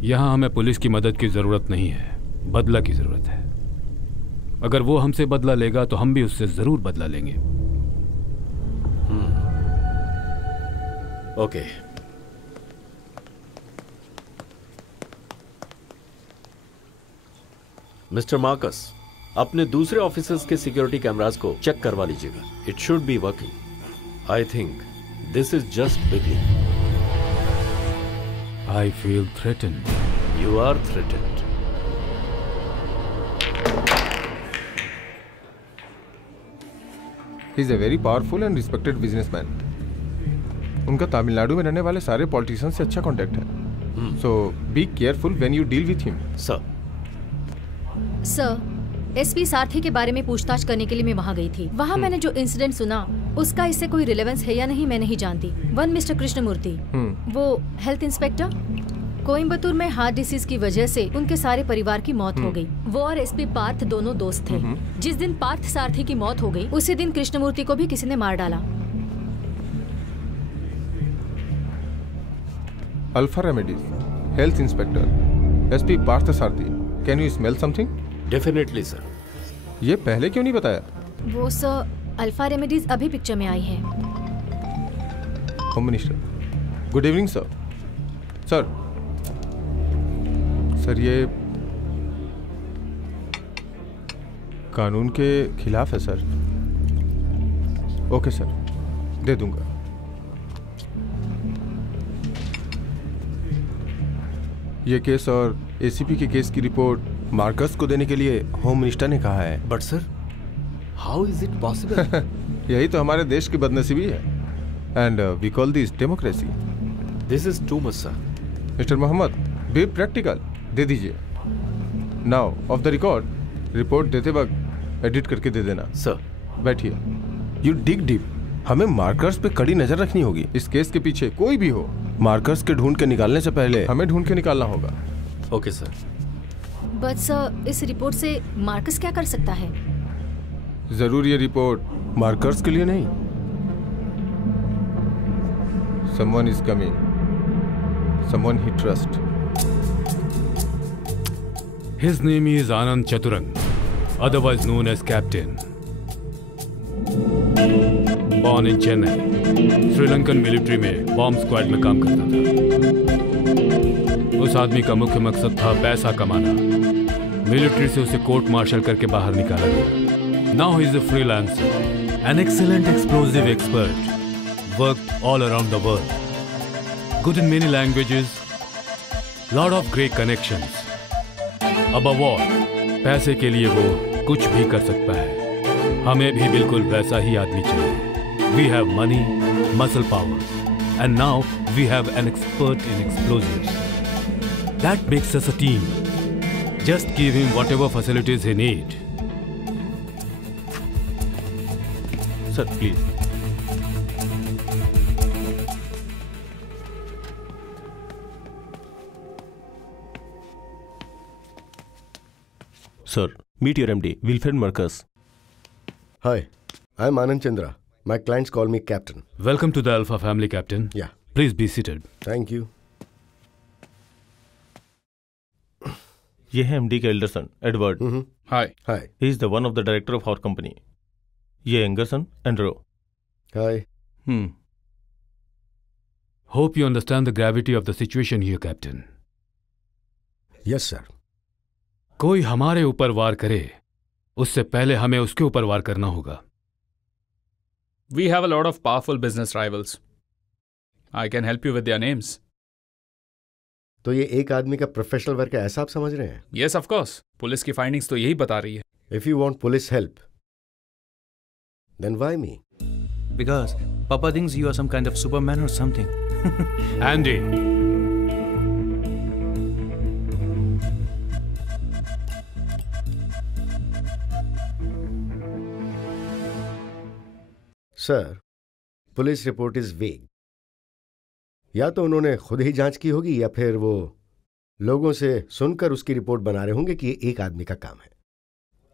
यहाँ हमें पुलिस की मदद की जरूरत नहीं है, बदला की जरूरत है। अगर वो हमसे बदला लेगा तो हम भी उससे जरूर बदला लेंगे। ओके। मिस्टर मार्कस, अपने दूसरे ऑफिसर्स के सिक्योरिटी कैमरास को चेक करवा लीजिएगा। It should be working. I think this is just beginning. I feel threatened. You are threatened. He is a very powerful and respected businessman. उनका तमिलनाडु में रहने वाले सारे पॉलिटिशियंस से अच्छा कांटेक्ट है। So be careful when you deal with him. Sir, SP सारथी के बारे में पूछताछ करने के लिए मैं वहाँ गई थी। वहाँ मैंने जो इंसिडेंट सुना उसका इससे कोई रिलेवेंस है या नहीं मैं नहीं जानती। वन मिस्टर कृष्णमूर्ति, वो हेल्थ इंस्पेक्टर, कोयम्बतूर में हार्ट डिसीज की वजह से उनके सारे परिवार की मौत हो गई। वो और एसपी पार्थ दोनों दोस्त थे। जिस दिन पार्थ सारथी की मौत हो गई उसी दिन कृष्णमूर्ति को भी किसी ने मार डाला। Alpha remedies, health inspector, SP Parth Sarathi. Can you smell something? Definitely sir. ये पहले क्यों नहीं बताया? वो सर, अल्फा रेमेडीज अभी पिक्चर में आई है। Home minister, good evening sir. Sir ये कानून के खिलाफ है सर। ओके सर, दे दूंगा। ये केस और एसीपी के केस की रिपोर्ट मार्कस को देने के लिए होम मिनिस्टर ने कहा है। But sir, how is it possible? यही तो हमारे देश की बदनसीबी है, and we call this democracy. This is too much sir. Mister Mohammed, be practical, दे दीजिए। Now off the record report देते वक्त एडिट करके दे देना। सर बैठिए। You dig deep. हमें मार्कर्स पे कड़ी नजर रखनी होगी। इस केस के पीछे कोई भी हो, मार्कर्स के ढूंढ के निकालने से पहले हमें ढूंढ के निकालना होगा। Okay sir. बट सर, इस रिपोर्ट से मार्कस क्या कर सकता है? जरूर ये रिपोर्ट मार्कर्स के लिए नहीं। Someone is coming, someone he trust. His name is Anand Chaturang, otherwise known as Captain. Born in Chennai, Sri Lankan military में बॉम्ब स्क्वाड में काम करता था। उस आदमी का मुख्य मकसद था पैसा कमाना। मिलिट्री से उसे कोर्ट मार्शल करके बाहर निकाला गया। Now he is a freelancer, an excellent explosive expert, worked all around the world, good in many languages, lot of great connections. Above all, पैसे के लिए वो कुछ भी कर सकता है। हमें भी बिल्कुल वैसा ही आदमी चाहिए। We have money, muscle power, and now we have an expert in explosives. That makes us a team. Just give him whatever facilities he needs. Sir, please. Sir, meet your MD, Wilfred Marcus. Hi, I'm Anand Chandra. My clients call me Captain. Welcome to the Alpha family, Captain. Yeah. Please be seated. Thank you. ये है MD का elder son, Edward. Hi. Hi. He is the one of the director of our company. ये younger son, Andrew. Hi. Hope you understand the gravity of the situation here, Captain. Yes, sir. कोई हमारे ऊपर वार करे, उससे पहले हमें उसके ऊपर वार करना होगा। We have a lot of powerful business rivals. I can help you with their names. तो ये एक आदमी का प्रोफेशनल वर्क है, ऐसा आप समझ रहे हैं? Yes, of course. पुलिस की फाइंडिंग्स तो यही बता रही है। If you want police help, then why me? Because Papa thinks you are some kind of Superman or something. Andy. Sir, police report is वेग। या तो उन्होंने खुद ही जांच की होगी या फिर वो लोगों से सुनकर उसकी रिपोर्ट बना रहे होंगे कि ये एक आदमी का काम है।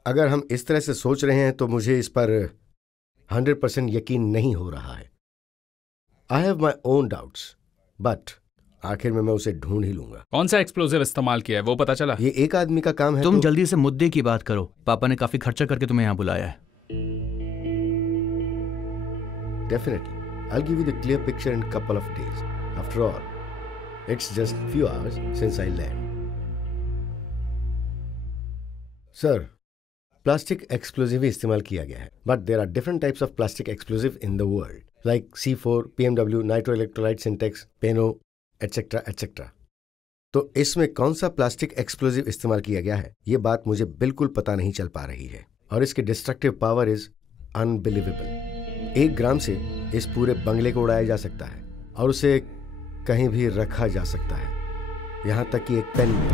अगर हम इस तरह से सोच रहे हैं तो मुझे इस पर 100% यकीन नहीं हो रहा है। I have my own doubts, but आखिर में मैं उसे ढूंढ ही लूंगा। कौन सा एक्सप्लोजिव इस्तेमाल किया है वो पता चला? ये एक आदमी का काम है। तुम जल्दी से मुद्दे की बात करो। पापा ने काफी खर्चा करके तुम्हें यहाँ बुलाया है। Definitely. I'll give you the clear picture in a couple of days. After all, it's just few hours since I land. Sir, plastic explosive ही इस्तेमाल किया गया है, but there are different types of plastic explosive in the world, like C4, PMW, nitroelectrolyte syntax, Peno, etc., etc. तो इसमें कौन सा plastic explosive इस्तेमाल किया गया है, ये बात मुझे बिल्कुल पता नहीं चल पा रही है, और इसकी डिस्ट्रक्टिव पावर इज अनबिलीवेबल। 1 ग्राम से इस पूरे बंगले को उड़ाया जा सकता है और उसे कहीं भी रखा जा सकता है, यहां तक कि एक पेन में।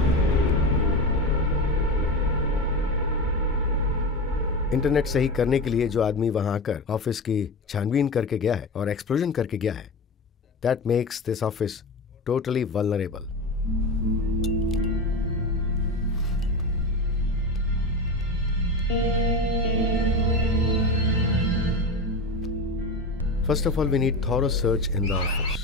इंटरनेट सही करने के लिए जो आदमी वहां आकर ऑफिस की छानबीन करके गया है और एक्सप्लोजन करके गया है, that makes this office totally vulnerable. First of all, we need thorough search in the office.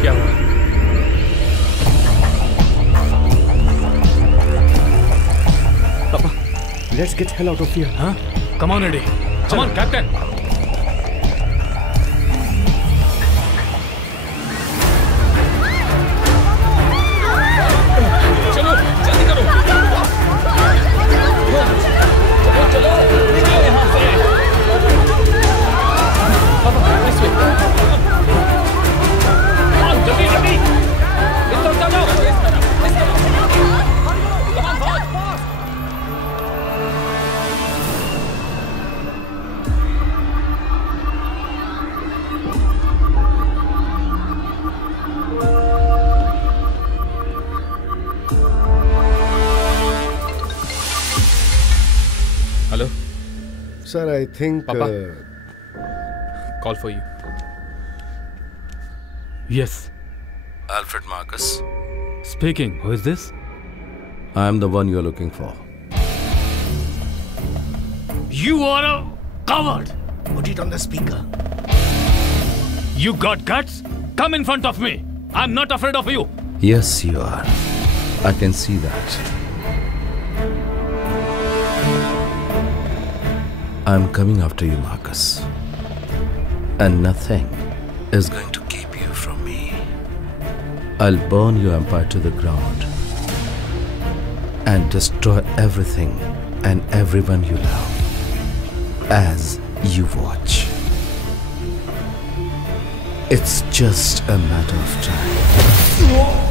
क्या हुआ? Papa, let's get hell out of here. Huh? Come on, Eddie. Come on, Captain. Sir, I think. Papa? Call for you. Yes. Alfred Marcus. Speaking. Who is this? I am the one you are looking for. You are a coward. Put it on the speaker. You got guts? Come in front of me. I'm not afraid of you. Yes, you are. I can see that. I'm coming after you, Marcus. And nothing is going to keep you from me. I'll burn your empire to the ground and destroy everything and everyone you love as you watch. It's just a matter of time.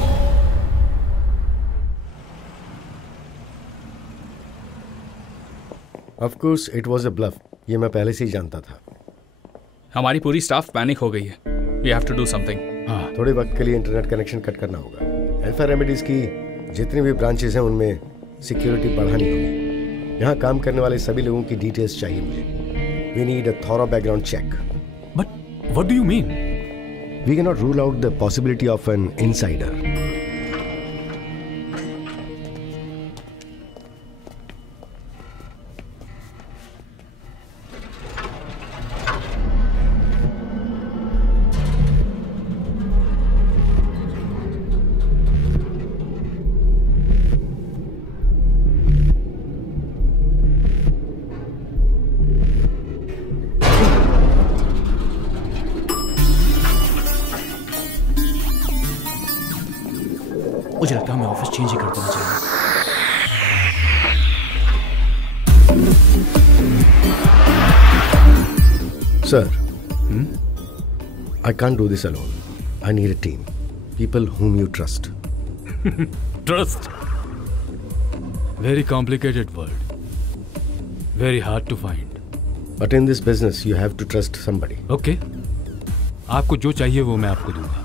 Of course, it was a bluff. ये मैं पहले से ही जानता था. हमारी पूरी staff panic हो गई है. We have to do something. थोड़े वक्त के लिए इंटरनेट कनेक्शन कट करना होगा. अल्फा रेमेडीज की जितनी भी ब्रांचेस हैं उनमें सिक्योरिटी बढ़ानी होगी. यहाँ काम करने वाले सभी लोगों की डिटेल्स चाहिए मुझे. We need a thorough background check. But what do you mean? We cannot rule out the possibility of an insider. मुझे लगता है हमें ऑफिस चेंज ही कर देना चाहिए. Sir, I can't do this alone. I need a team. People whom you trust. Trust. Very complicated word. Very hard to find. But in this business, you have to trust somebody. Okay. आपको जो चाहिए वो मैं आपको दूंगा.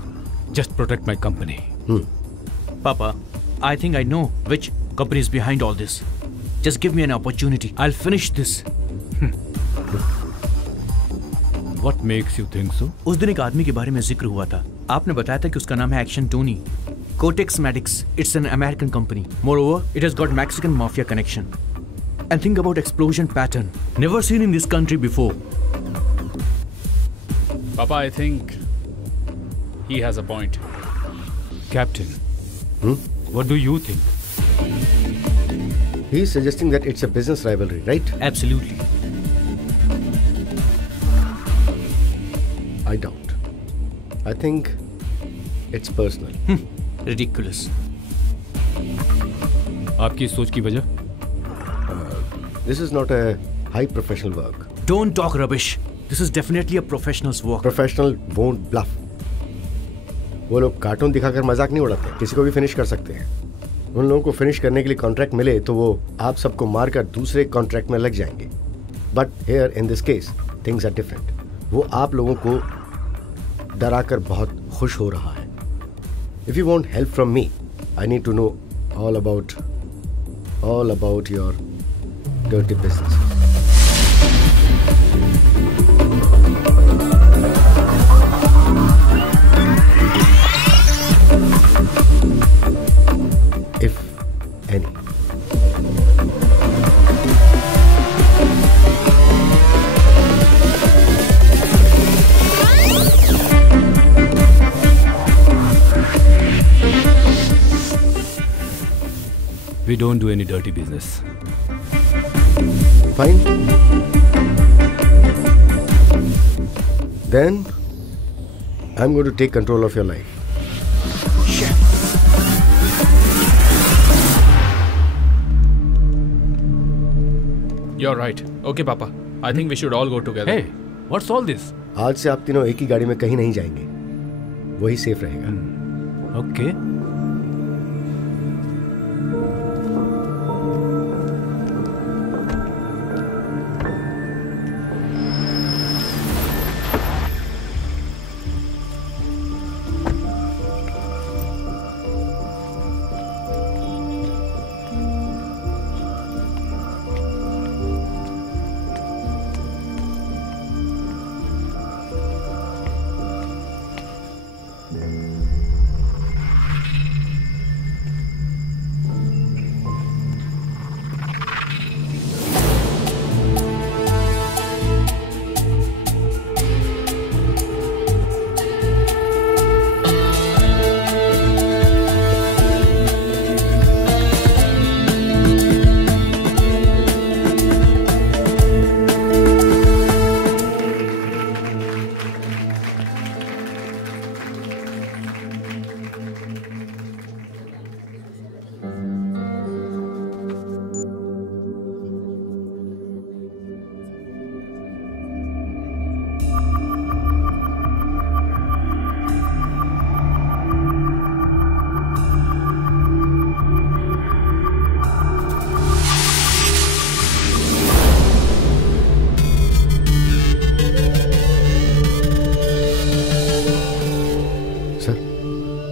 Just protect my company. Papa, I think I know which company is behind all this. Just give me an opportunity. I'll finish this. What makes you think so? उस दिन एक आदमी के बारे में जिक्र हुआ था. आपने बताया था कि उसका नाम है action Tony. Cortex Maddox. It's an American company. Moreover, it has got Mexican mafia connection. And think about explosion pattern. Never seen in this country before. Papa, I think he has a point. Captain. What do you think? He's suggesting that it's a business rivalry, right? Absolutely. I doubt. I think it's personal. Ridiculous. आपकी सोच की वजह? This is not a high professional work. Don't talk rubbish. This is definitely a professional's work. Professional won't bluff. वो लोग cartoon दिखाकर मजाक नहीं उड़ाते. किसी को भी फिनिश कर सकते हैं. उन लोगों को फिनिश करने के लिए कॉन्ट्रैक्ट मिले तो वो आप सबको मारकर दूसरे कॉन्ट्रैक्ट में लग जाएंगे. But here in this case things are different. वो आप लोगों को डराकर बहुत खुश हो रहा है. If you want help from me, I need to know all about your dirty business. If any. We don't do any dirty business. Fine. Then I'm going to take control of your life. You're right. Okay, Papa. I think we should all go together. Hey, what's all this? आज से आप तीनों एक ही गाड़ी में कहीं नहीं जाएंगे. वही सेफ रहेगा. Okay.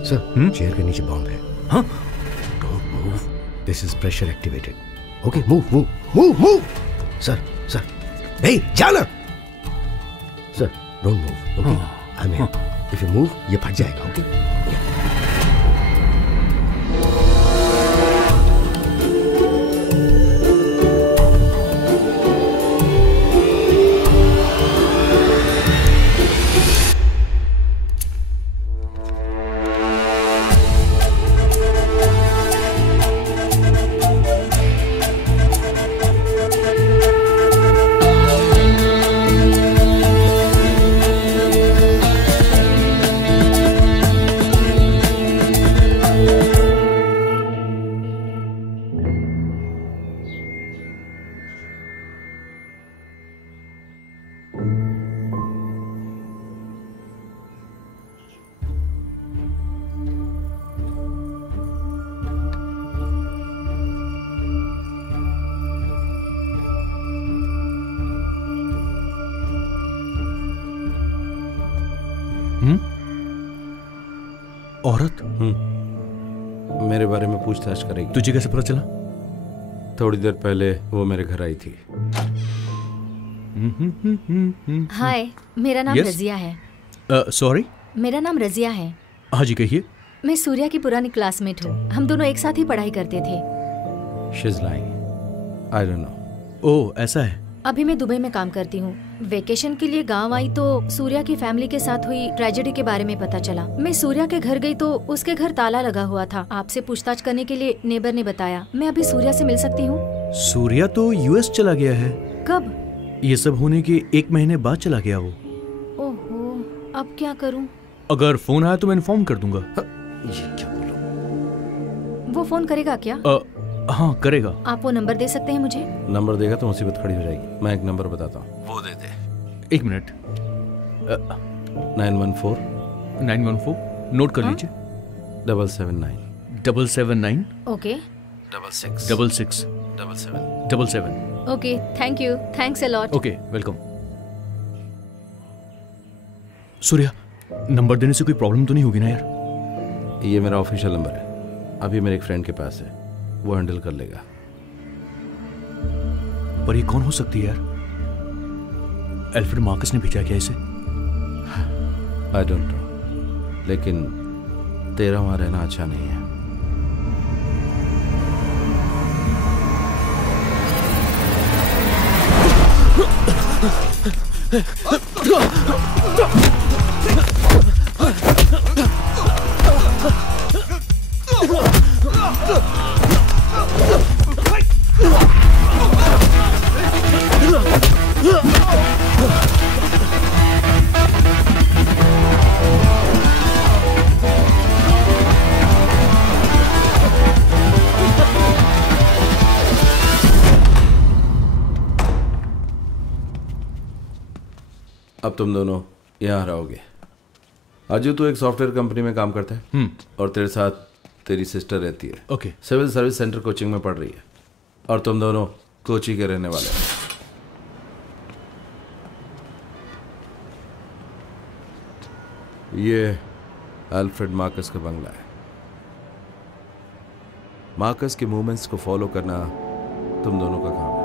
सर, चेयर के नीचे बॉम्ब है। हाँ? Don't move. This is pressure activated. Okay, move. Sir. Hey, जाना। Sir, don't move. Okay, I'm here. If you move, ये फट जाएगा। Okay. औरत? मेरे बारे में पूछताछ करेगी। तुझे कैसे पता चला? थोड़ी देर पहले वो मेरे घर आई थी। हाय, मेरा नाम रजिया है। सॉरी? मेरा नाम रजिया है। हाँ जी, कहिए। मैं सूर्या की पुरानी क्लासमेट हूँ। हम दोनों एक साथ ही पढ़ाई करते थे। She's lying. I don't know. ओह, ऐसा है। अभी मैं दुबई में काम करती हूँ। वेकेशन के लिए गांव आई तो सूर्या की फैमिली के साथ हुई ट्रेजेडी के बारे में पता चला। मैं सूर्या के घर गई तो उसके घर ताला लगा हुआ था। आपसे पूछताछ करने के लिए नेबर ने बताया। मैं अभी सूर्या से मिल सकती हूँ? सूर्या तो यूएस चला गया है। कब? ये सब होने के 1 महीने बाद चला गया वो। ओहो, अब क्या करूँ? अगर फोन आया तो मैं इन्फॉर्म कर दूंगा। ये क्या बोलूं? वो फोन करेगा क्या? हाँ, करेगा। आप वो नंबर दे सकते हैं मुझे? नंबर देगा तो मुसीबत खड़ी हो जाएगी। मैं एक नंबर बताता हूँ, वो दे दे। 1 मिनट। 914 नोट कर लीजिए। 779 779 okay 66 77 okay, thank you, thanks a lot. Okay, welcome. Surya, number देने से कोई प्रॉब्लम तो नहीं होगी ना यार? ये मेरा ऑफिशियल नंबर है। अभी मेरे एक फ्रेंड के पास है, वो हैंडल कर लेगा। पर ये कौन हो सकती है यार? एल्फ्रेड मार्कस ने भेजा क्या इसे? आई डोंट नो, लेकिन तेरा वहां रहना अच्छा नहीं है। अब तुम दोनों यहाँ रहोगे। अजू, तू एक सॉफ्टवेयर कंपनी में काम करता है और तेरे साथ तेरी सिस्टर रहती है। Okay. Civil service centre coaching में पढ़ रही है और तुम दोनों कोची के रहने वाले हो। ये अल्फ्रेड मार्कस का बंगला है। मार्कस के मूवमेंट्स को फॉलो करना तुम दोनों का काम है।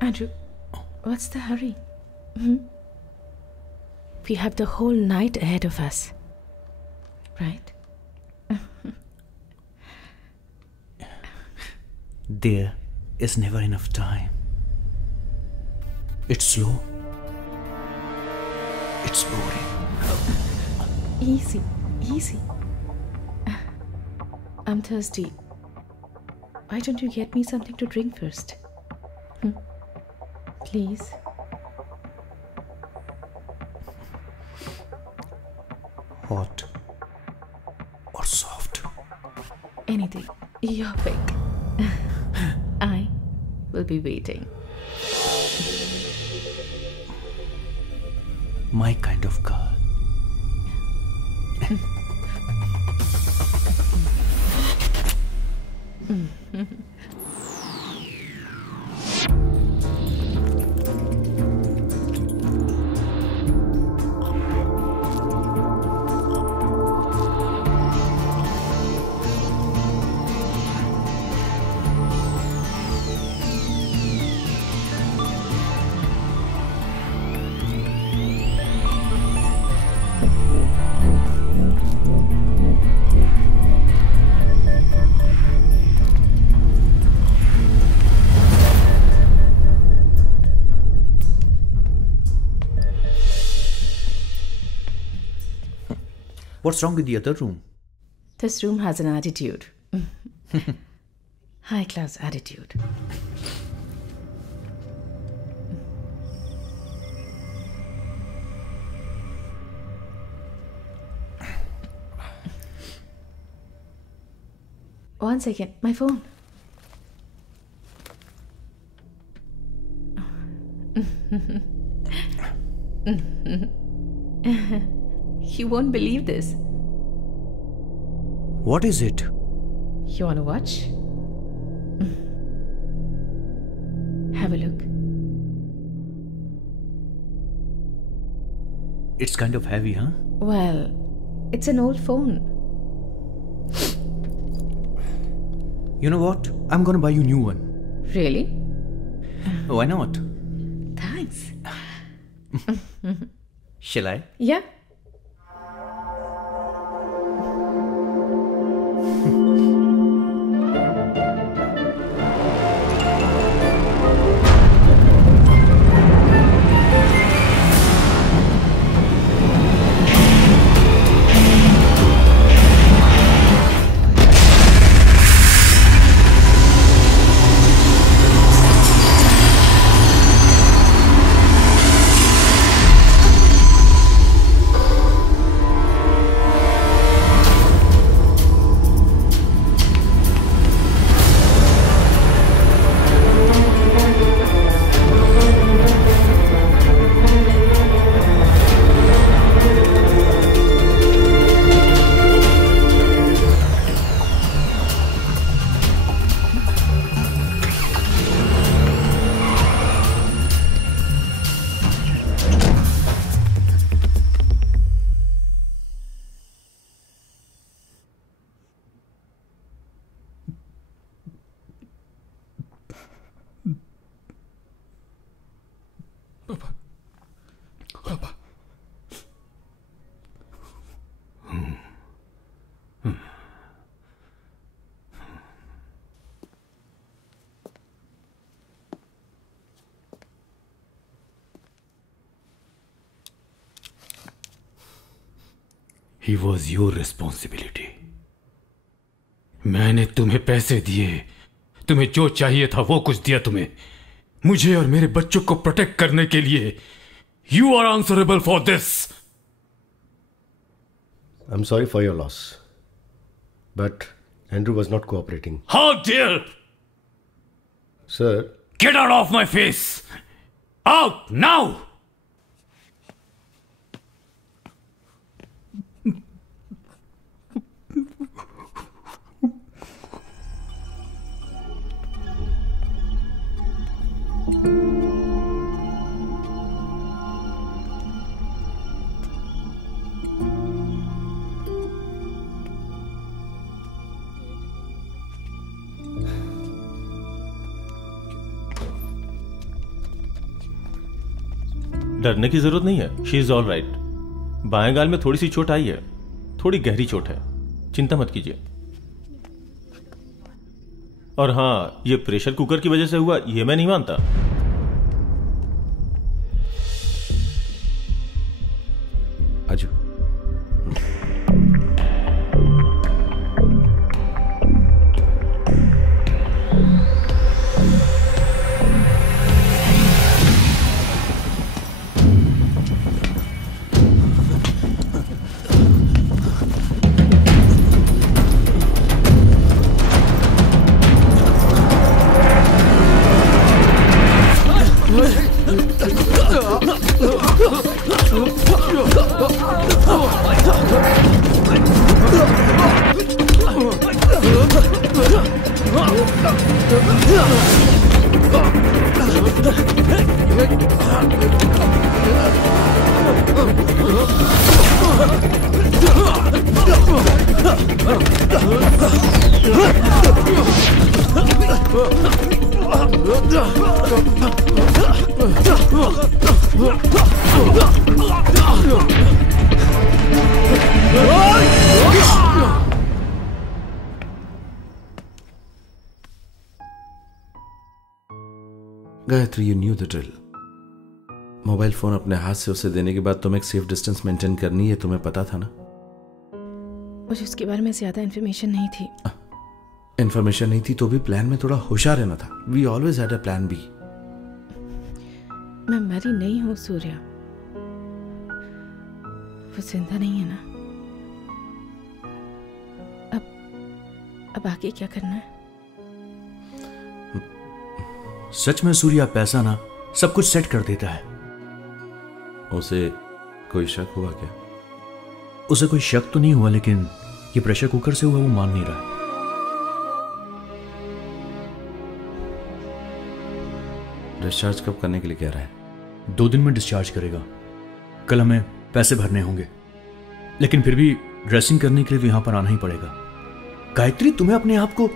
Andrew, what's the hurry? We have the whole night ahead of us, right? There is never enough time. It's slow. It's boring. Easy. I'm thirsty. Why don't you get me something to drink first? Please. Hot or soft? Anything. Your pick. I will be waiting. My kind of girl. What's wrong with the other room? This room has an attitude. High class attitude. One second, my phone. You won't believe this. What is it? You want to watch? Have a look. It's kind of heavy, huh? Well, it's an old phone. You know what? I'm gonna buy you a new one. Really? Why not? Thanks. Shall I? Yeah. He was your responsibility. मैंने तुम्हें पैसे दिए, तुम्हें जो चाहिए था वो कुछ दिया तुम्हें, मुझे और मेरे बच्चों को प्रोटेक्ट करने के लिए. You are answerable for this. I'm sorry for your loss, but Andrew was not cooperating. How dare! Sir. Get out of my face! Out now! डरने की जरूरत नहीं है, शी इज ऑल राइट। बाएं गाल में थोड़ी सी चोट आई है, थोड़ी गहरी चोट है, चिंता मत कीजिए। और हाँ, ये प्रेशर कुकर की वजह से हुआ ये मैं नहीं मानता। आजू Gayatri, you new the drill. Mobile phone अपने हाथ से उसे देने के बाद तुम्हें एक सेफ डिस्टेंस मेंटेन करनी है, तुम्हें पता था ना? मुझे उसके बारे में ज्यादा इन्फॉर्मेशन नहीं थी। इन्फॉर्मेशन नहीं थी तो भी प्लान में थोड़ा होशियार रहना था। We always had a plan B. मैं मरी नहीं हूँ सूर्या, वो जिंदा नहीं है ना। अब आगे क्या करना है? सच में सूर्या पैसा ना सब कुछ सेट कर देता है। उसे कोई शक हुआ क्या? उसे कोई शक तो नहीं हुआ, लेकिन ये प्रेशर कुकर से हुआ वो मान नहीं रहा। डिस्चार्ज कब करने के लिए कह रहा है? 2 दिन में डिस्चार्ज करेगा। कल हमें पैसे भरने होंगे, लेकिन फिर भी ड्रेसिंग करने के लिए यहां पर आना ही पड़ेगा। गायत्री, तुम्हें अपने आप को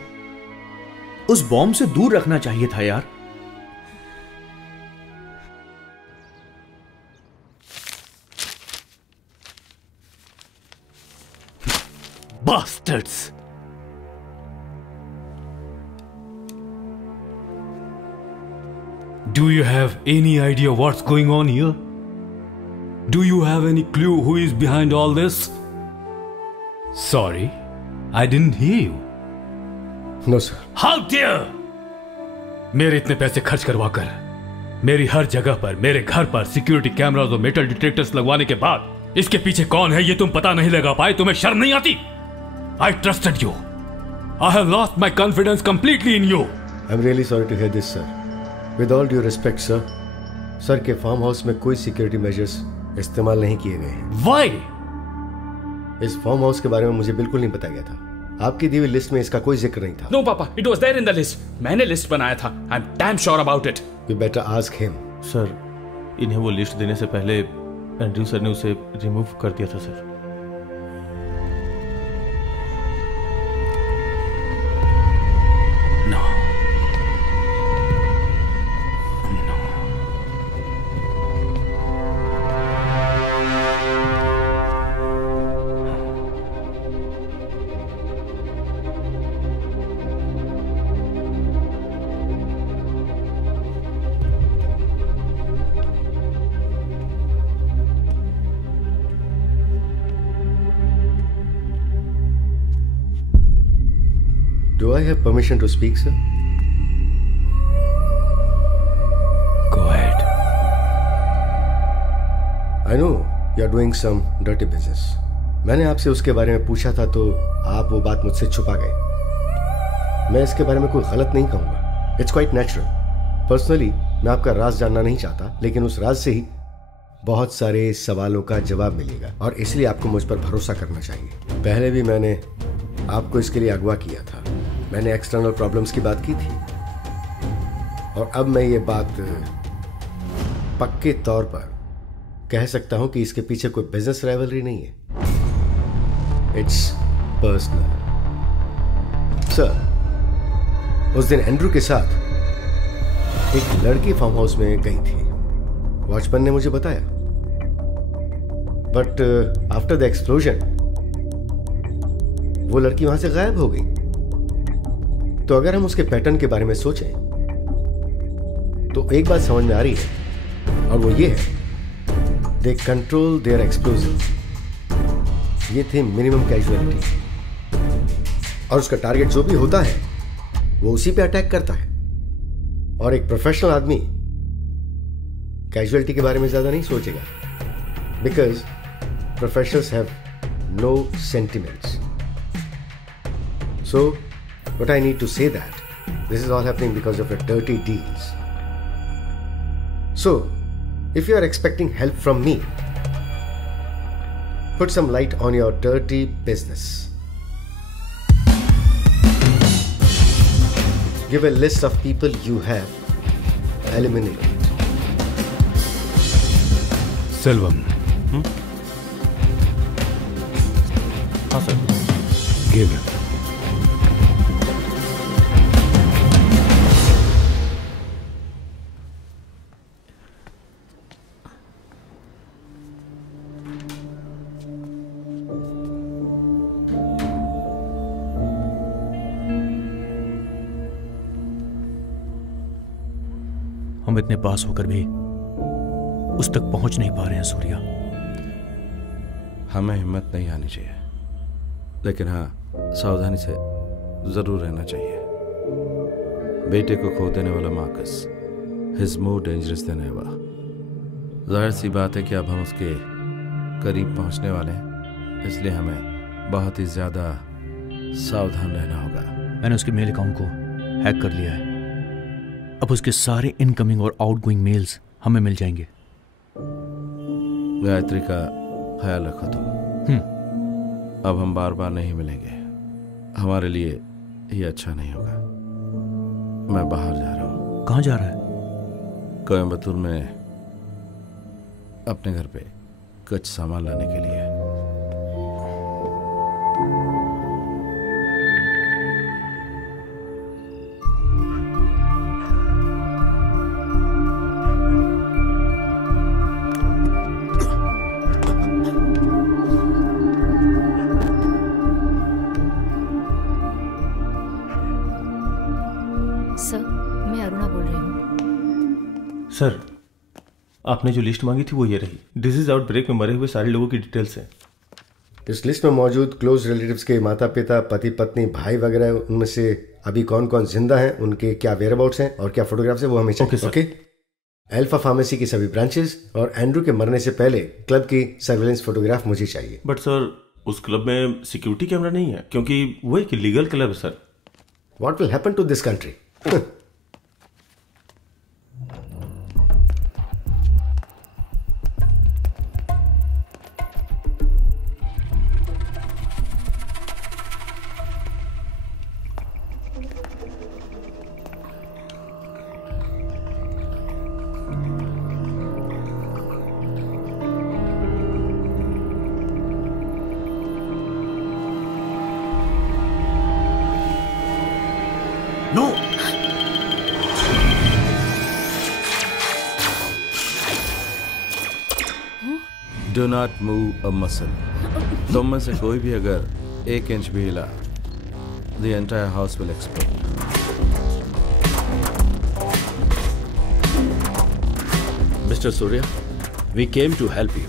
उस बॉम्ब से दूर रखना चाहिए था यार। Bastards! Do you have any idea what's going on here? Do you have any clue who is behind all this? Sorry, I didn't hear you. No, sir. How dare! मेरे इतने पैसे खर्च करवाकर मेरी हर जगह पर, मेरे घर पर सिक्योरिटी कैमरास और मेटल डिटेक्टर्स लगवाने के बाद इसके पीछे कौन है ये तुम पता नहीं लगा पाए? तुम्हें शर्म नहीं आती? I trusted you. I have lost my confidence completely in you. I'm really sorry to hear this, sir. With all due respect, sir, sir के फार्म हाउस में कोई सिक्योरिटी मेजर्स इस्तेमाल नहीं किए गए हैं। Why? इस फार्म हाउस के बारे में मुझे बिल्कुल नहीं बताया गया था। आपकी दी हुई लिस्ट में इसका कोई जिक्र नहीं था। No, Papa. It was there in the list. मैंने लिस्ट बनाया था। I'm damn sure about it. You better ask him. Sir, इन्हें वो लिस्ट देने से पहले एंड्रयू सर ने उसे रिमूव कर दिया था sir. Do I have permission to speak, sir? Go ahead. I know you are doing some dirty business. मैंने आपसे उसके बारे में पूछा था तो आप वो बात मुझसे छुपा गए। मैं इसके बारे में कोई गलत नहीं कहूँगा। It's quite natural. Personally, मैं आपका राज जानना नहीं चाहता, लेकिन उस राज से ही बहुत सारे सवालों का जवाब मिलेगा और इसलिए आपको मुझ पर भरोसा करना चाहिए। पहले भी मैंने आपको इसके लिए अगवा किया था। मैंने एक्सटर्नल प्रॉब्लम्स की बात की थी और अब मैं ये बात पक्के तौर पर कह सकता हूं कि इसके पीछे कोई बिजनेस राइवलरी नहीं है। It's personal. सर, उस दिन एंड्रू के साथ एक लड़की फार्म हाउस में गई थी। वॉचमैन ने मुझे बताया। बट आफ्टर द एक्सप्लोजन वो लड़की वहां से गायब हो गई। तो अगर हम उसके पैटर्न के बारे में सोचें तो एक बात समझ में आ रही है, और वो ये है, दे कंट्रोल देयर एक्सप्लोजिव। ये थे मिनिमम कैजुअलिटी, और उसका टारगेट जो भी होता है वो उसी पे अटैक करता है। और एक प्रोफेशनल आदमी कैजुअलिटी के बारे में ज्यादा नहीं सोचेगा, because professionals have no sentiments. So what I need to say that this is all happening because of your dirty deals. So if you are expecting help from me, put some light on your dirty business. Give a list of people you have eliminated. Selvam. हाँ sir. Give him. हम इतने पास होकर भी उस तक पहुंच नहीं पा रहे हैं सूर्या। हमें हिम्मत नहीं आनी चाहिए, लेकिन हाँ, सावधानी से जरूर रहना चाहिए। बेटे को खो देने वाला Marcus, his more dangerous than ever. जाहिर सी बात है कि अब हम उसके करीब पहुंचने वाले हैं, इसलिए हमें बहुत ही ज्यादा सावधान रहना होगा। मैंने उसके मेल अकाउंट को हैक कर लिया है। अब उसके सारे इनकमिंग और आउटगोइंग मेल्स हमें मिल जाएंगे। गायत्री का ख्याल रखो तुम। अब हम बार बार नहीं मिलेंगे, हमारे लिए ये अच्छा नहीं होगा। मैं बाहर जा रहा हूँ। कहाँ जा रहा है? कोयम्बतूर में अपने घर पे कुछ सामान लाने के लिए। सर, आपने जो लिस्ट मांगी थी वो ये रही। डिजीज आउटब्रेक में मरे हुए सारे लोगों की डिटेल्स हैं। इस लिस्ट में मौजूद क्लोज रिलेटिव्स के माता पिता, पति पत्नी, भाई वगैरह, उनमें से अभी कौन कौन जिंदा हैं, उनके क्या वेयरअबाउट्स हैं और क्या फोटोग्राफ्स हैं, वो हमें चाहिए। ओके। अल्फा फार्मेसी की सभी ब्रांचेस और एंड्रू के मरने से पहले क्लब की सर्वेलेंस फोटोग्राफ मुझे चाहिए। बट सर, उस क्लब में सिक्योरिटी कैमरा नहीं है, क्योंकि वो एक लीगल क्लब है sir. What will happen to this country? Do not move a muscle. तुम में से कोई भी अगर 1 इंच भी हिला, the entire house will explode. Mister Surya, we came to help you.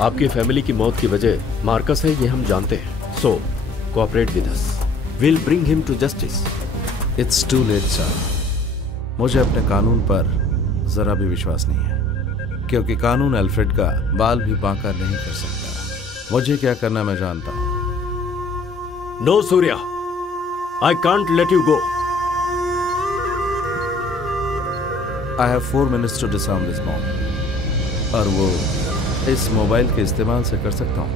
आपकी फैमिली की मौत की वजह मार्कस है, ये हम जानते हैं। So, cooperate with us. We'll bring him to justice. It's too late, sir. मुझे अपने कानून पर जरा भी विश्वास नहीं है, क्योंकि कानून अल्फ्रेड का बाल भी बांका नहीं कर सकता। मुझे क्या करना मैं जानता हूं। No, Surya. I can't let you go. I have 4 minutes to disarm this bomb. और वो इस मोबाइल के इस्तेमाल से कर सकता हूं।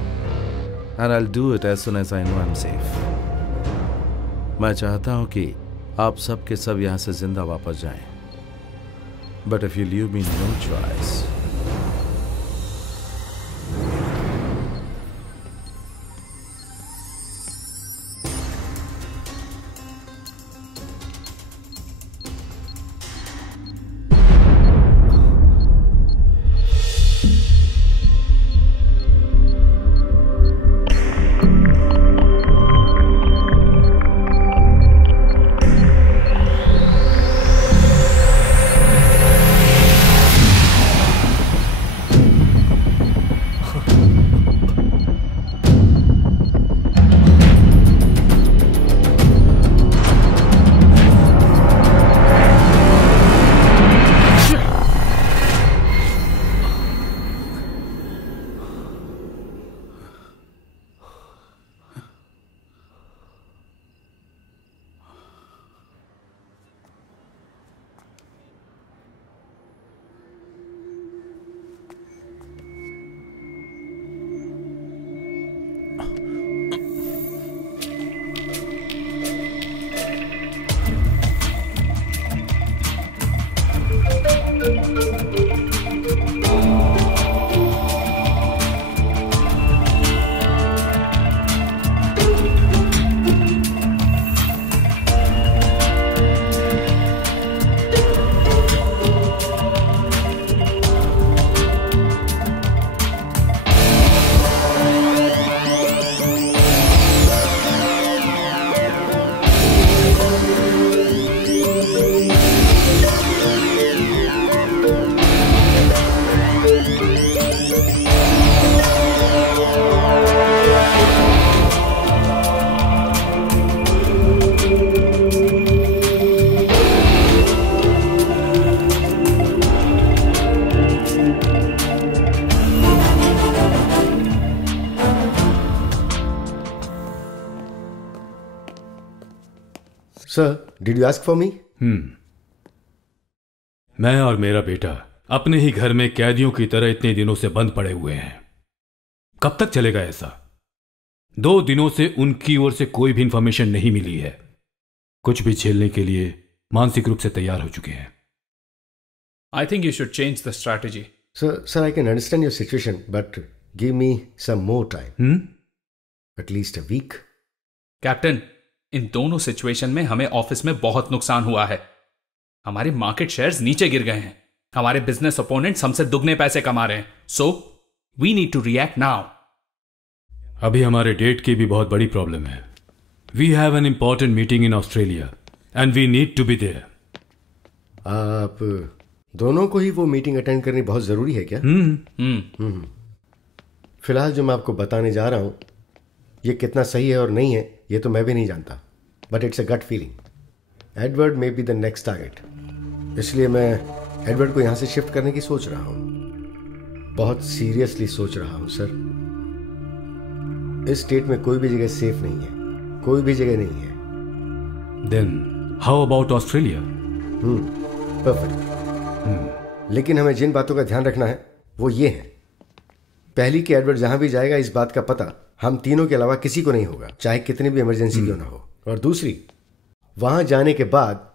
And I'll do it as soon as I know I'm safe. मैं चाहता हूं कि आप सब के सब यहां से जिंदा वापस जाएं। But if you leave me no choice. Sir, did you ask for me? मैं और मेरा बेटा अपने ही घर में कैदियों की तरह इतने दिनों से बंद पड़े हुए हैं। कब तक चलेगा ऐसा? 2 दिनों से उनकी ओर से कोई भी इंफॉर्मेशन नहीं मिली है। कुछ भी झेलने के लिए मानसिक रूप से तैयार हो चुके हैं। I think you should change the strategy. Sir, I can understand your situation, but give me some more time. At least a week. Captain, इन दोनों सिचुएशन में हमें ऑफिस में बहुत नुकसान हुआ है। हमारे मार्केट शेयर्स नीचे गिर गए हैं। हमारे बिजनेस ओपोनेंट्स हमसे दुगने पैसे कमा रहे हैं। So we need to react now. अभी हमारे डेट की भी बहुत बड़ी प्रॉब्लम है। We have an important meeting in Australia and we need to be there. आप दोनों को ही वो मीटिंग अटेंड करनी बहुत जरूरी है क्या? फिलहाल जो मैं आपको बताने जा रहा हूं, ये कितना सही है और नहीं है ये तो मैं भी नहीं जानता, but it's a gut feeling. Edward may be the next target, इसलिए मैं एडवर्ड को यहां से शिफ्ट करने की सोच रहा हूं। बहुत सीरियसली सोच रहा हूं सर। इस स्टेट में कोई भी जगह सेफ नहीं है, कोई भी जगह नहीं है। Then how about Australia? Perfect. लेकिन हमें जिन बातों का ध्यान रखना है वो ये है, पहली कि एडवर्ड जहां भी जाएगा इस बात का पता हम तीनों के अलावा किसी को नहीं होगा, चाहे कितनी भी इमरजेंसी क्यों ना हो। और दूसरी, वहां जाने के बाद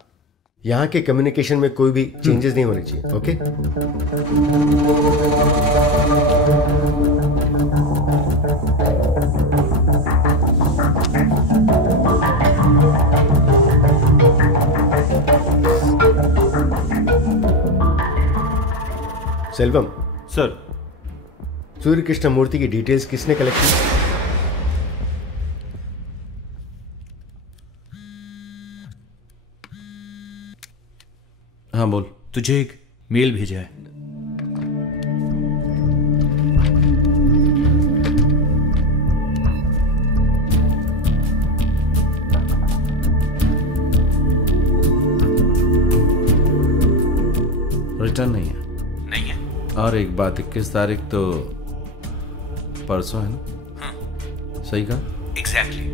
यहां के कम्युनिकेशन में कोई भी चेंजेस नहीं होने चाहिए। ओके? सेल्वम सर, सूर्य कृष्ण मूर्ति की डिटेल्स किसने कलेक्ट की? हाँ बोल। तुझे एक मेल भेजा है। रिटर्न नहीं है। नहीं है। और एक बात, 21 तारीख तो परसों है ना? सही कहा? एग्जैक्टली।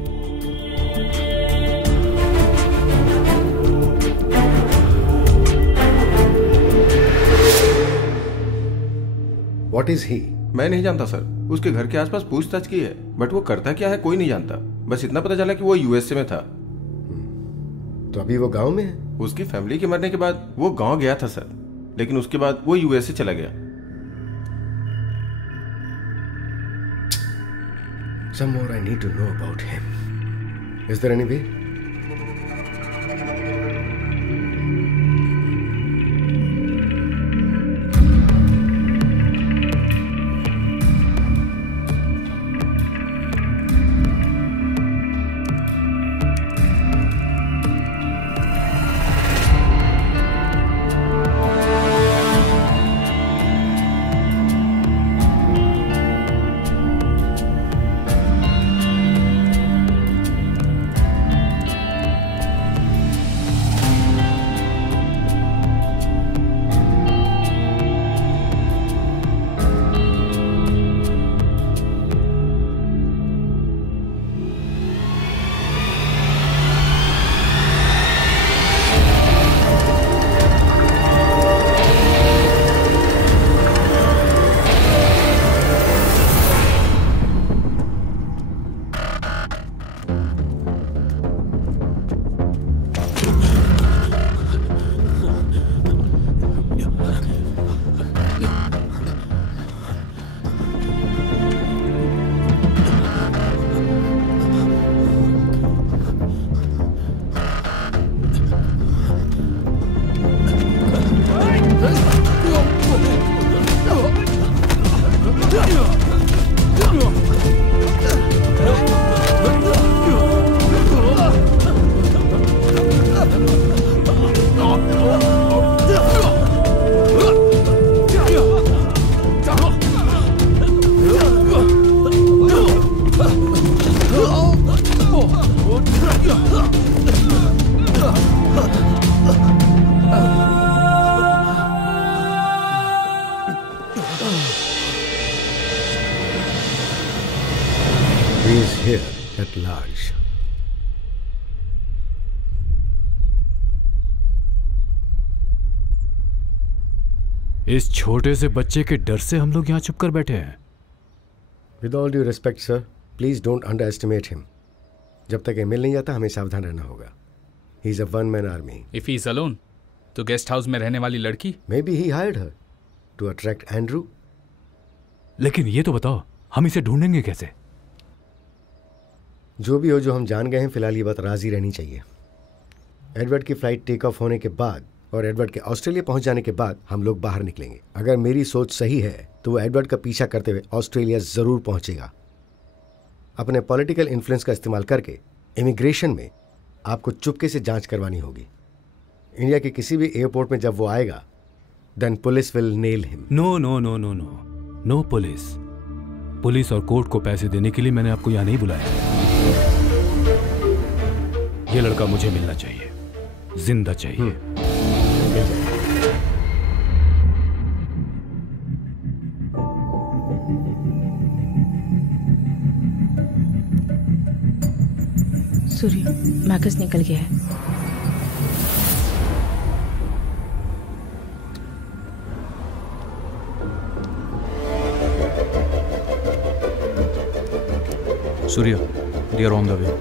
What is he? मैं नहीं जानता सर। उसके घर के आसपास पूछताछ की है, बट वो करता क्या है कोई नहीं जानता। बस इतना पता चला कि वो यूएसए में था। तो अभी वो गांव में है? उसकी फैमिली के मरने के बाद वो गांव गया था सर, लेकिन उसके बाद वो यूएसए चला गया। Some more I need to know about him. Is there any way? He is here at large. इस छोटे से बच्चे के डर से हम लोग यहाँ चुप कर बैठे हैं। With all due respect sir, please don't under estimate him. जब तक ये मिल नहीं जाता हमें सावधान रहना होगा। He is a one man army. If he is alone, तो गेस्ट हाउस में रहने वाली लड़की? Maybe he hired her to attract Andrew. लेकिन ये तो बताओ, हम इसे ढूंढेंगे कैसे? जो भी हो, जो हम जान गए हैं, फिलहाल ये बात राजी रहनी चाहिए। एडवर्ड की फ्लाइट टेक ऑफ होने के बाद और एडवर्ड के ऑस्ट्रेलिया पहुंच जाने के बाद हम लोग बाहर निकलेंगे। अगर मेरी सोच सही है तो वो एडवर्ड का पीछा करते हुए ऑस्ट्रेलिया जरूर पहुंचेगा। अपने पॉलिटिकल इन्फ्लुएंस का इस्तेमाल करके इमिग्रेशन में आपको चुपके से जांच करवानी होगी। इंडिया के किसी भी एयरपोर्ट में जब वो आएगा, then police will nail him. No no no no no no police. Police और कोर्ट को पैसे देने के लिए मैंने आपको यहां नहीं बुलाया। ये लड़का मुझे मिलना चाहिए, जिंदा चाहिए। सूर्य, मार्कस निकल गया है। Surya, they are on the way.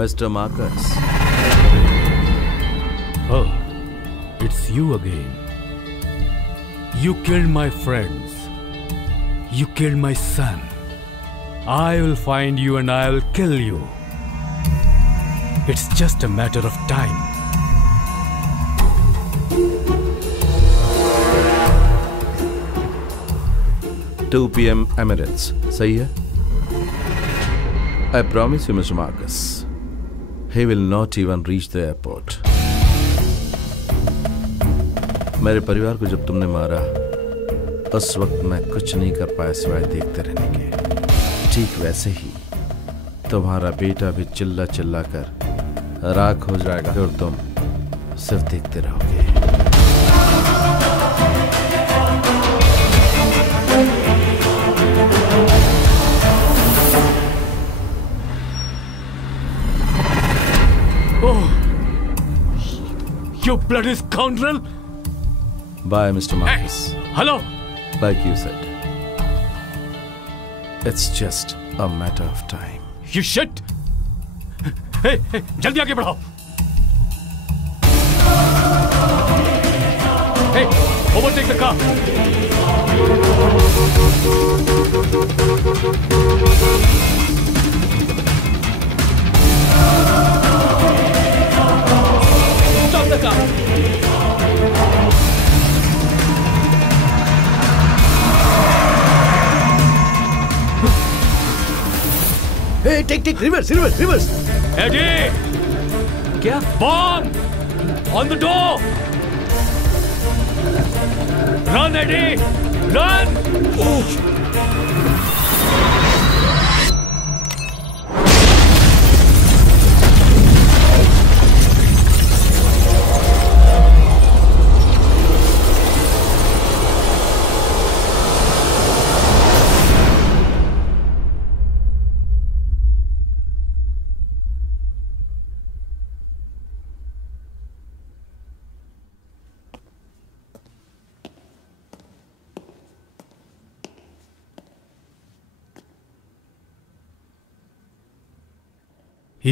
Mr. Marcus. Oh, it's you again. You killed my friends. You killed my son. I will find you and I will kill you. It's just a matter of time. Two PM Emirates. सही है? I promise you, Mr. Marcus. He will not even reach the airport. मेरे परिवार को जब तुमने मारा, उस वक्त मैं कुछ नहीं कर पाया सिवाय देखते रहने के। ठीक वैसे ही तुम्हारा बेटा भी चिल्ला चिल्ला कर राख हो जाएगा और तुम सिर्फ देखते रहोगे। Oh, you bloody scoundrel! Bye, Mr. Marcus. Hey, hello. Like you said, it's just a matter of time. You shit! Hey, hey, जल्दी आगे बढ़ाओ. Hey, overtake the car. Stop the car. Hey, take, reverse. Eddie! क्या? Bomb! On the door! Run, Eddie! Run!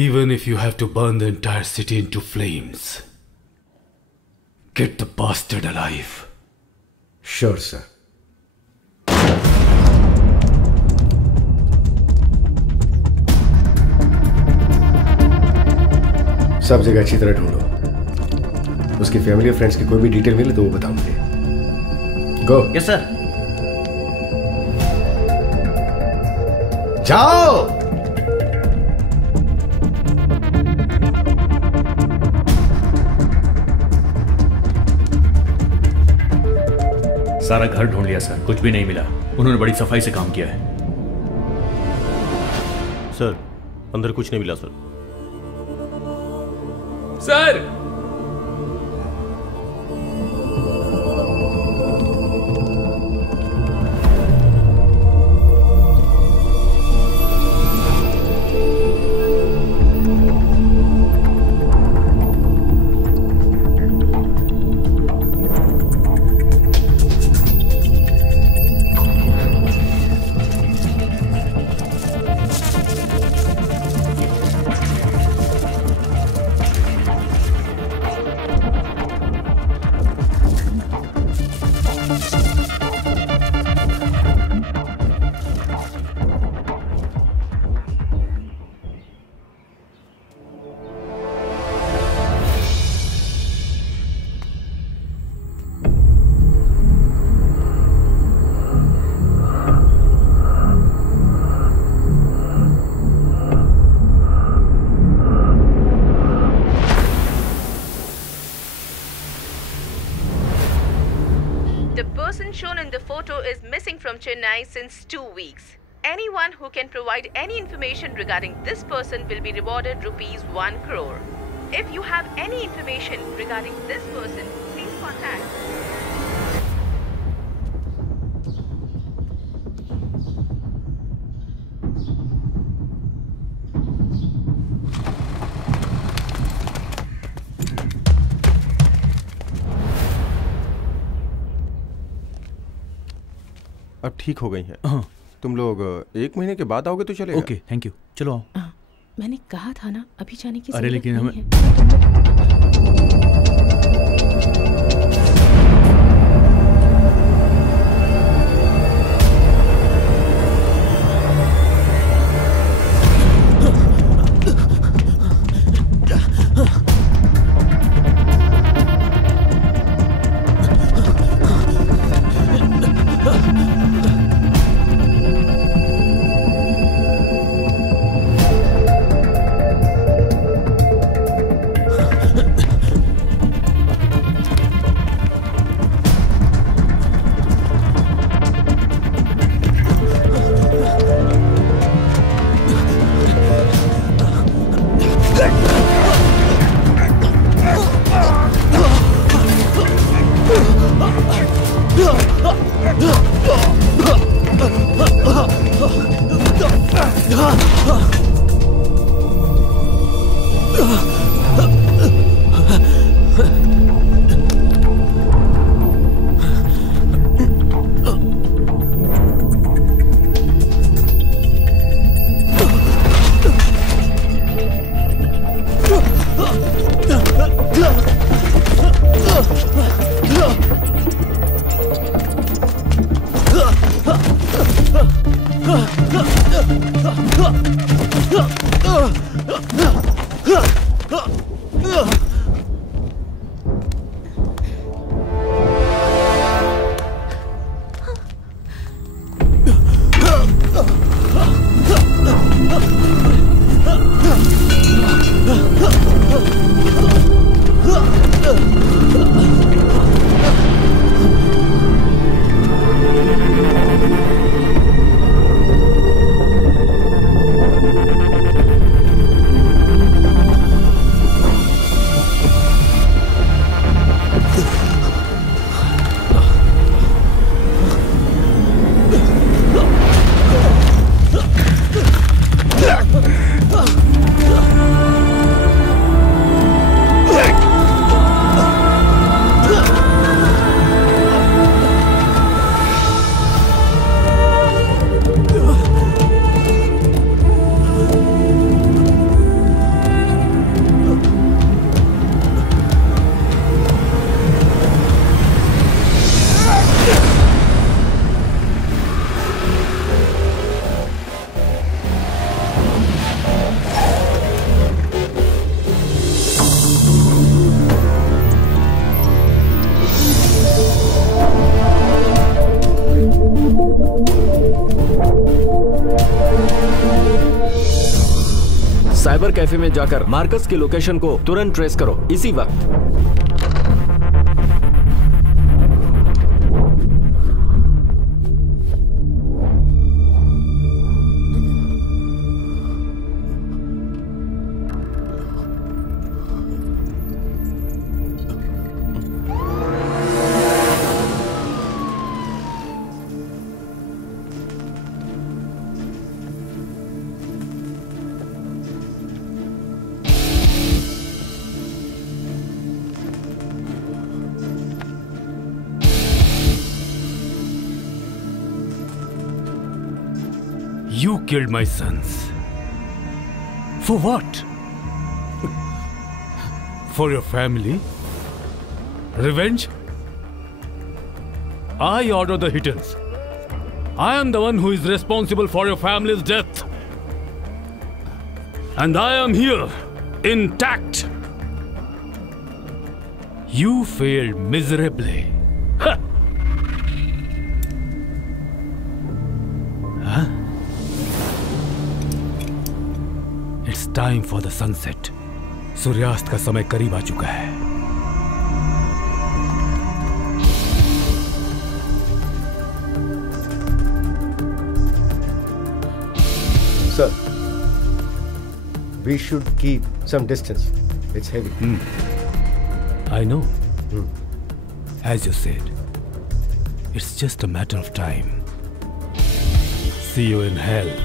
Even if you have to burn the entire city into flames, get the bastard alive. Sure, sir. सब जगह अच्छी तरह ढूंढो। उसकी family और friends की कोई भी डिटेल मिले तो वो बताओ मुझे। गो। Yes sir. जाओ। सारा घर ढूंढ लिया सर, कुछ भी नहीं मिला। उन्होंने बड़ी सफाई से काम किया है। सर अंदर कुछ नहीं मिला sir. Sir from Chennai since 2 weeks. Anyone who can provide any information regarding this person will be rewarded rupees 1 crore. If you have any information regarding this person, please contact. अब ठीक हो गई हैं। हाँ। तुम लोग 1 महीने के बाद आओगे तो चलेगा। ओके थैंक यू, चलो आओ। मैंने कहा था ना अभी जाने की अरे लेकिन नहीं है। साइबर कैफे में जाकर मार्कस की लोकेशन को तुरंत ट्रेस करो, इसी वक्त। You killed my sons. For what? For your family? Revenge? I order the hitters. I am the one who is responsible for your family's death. And I am here, intact. You failed miserably. Huh? Huh? It's time for the sunset. सूर्यास्त का समय करीब आ चुका है. Sir, we should keep some distance. It's heavy. I know. As you said, it's just a matter of time. See you in hell.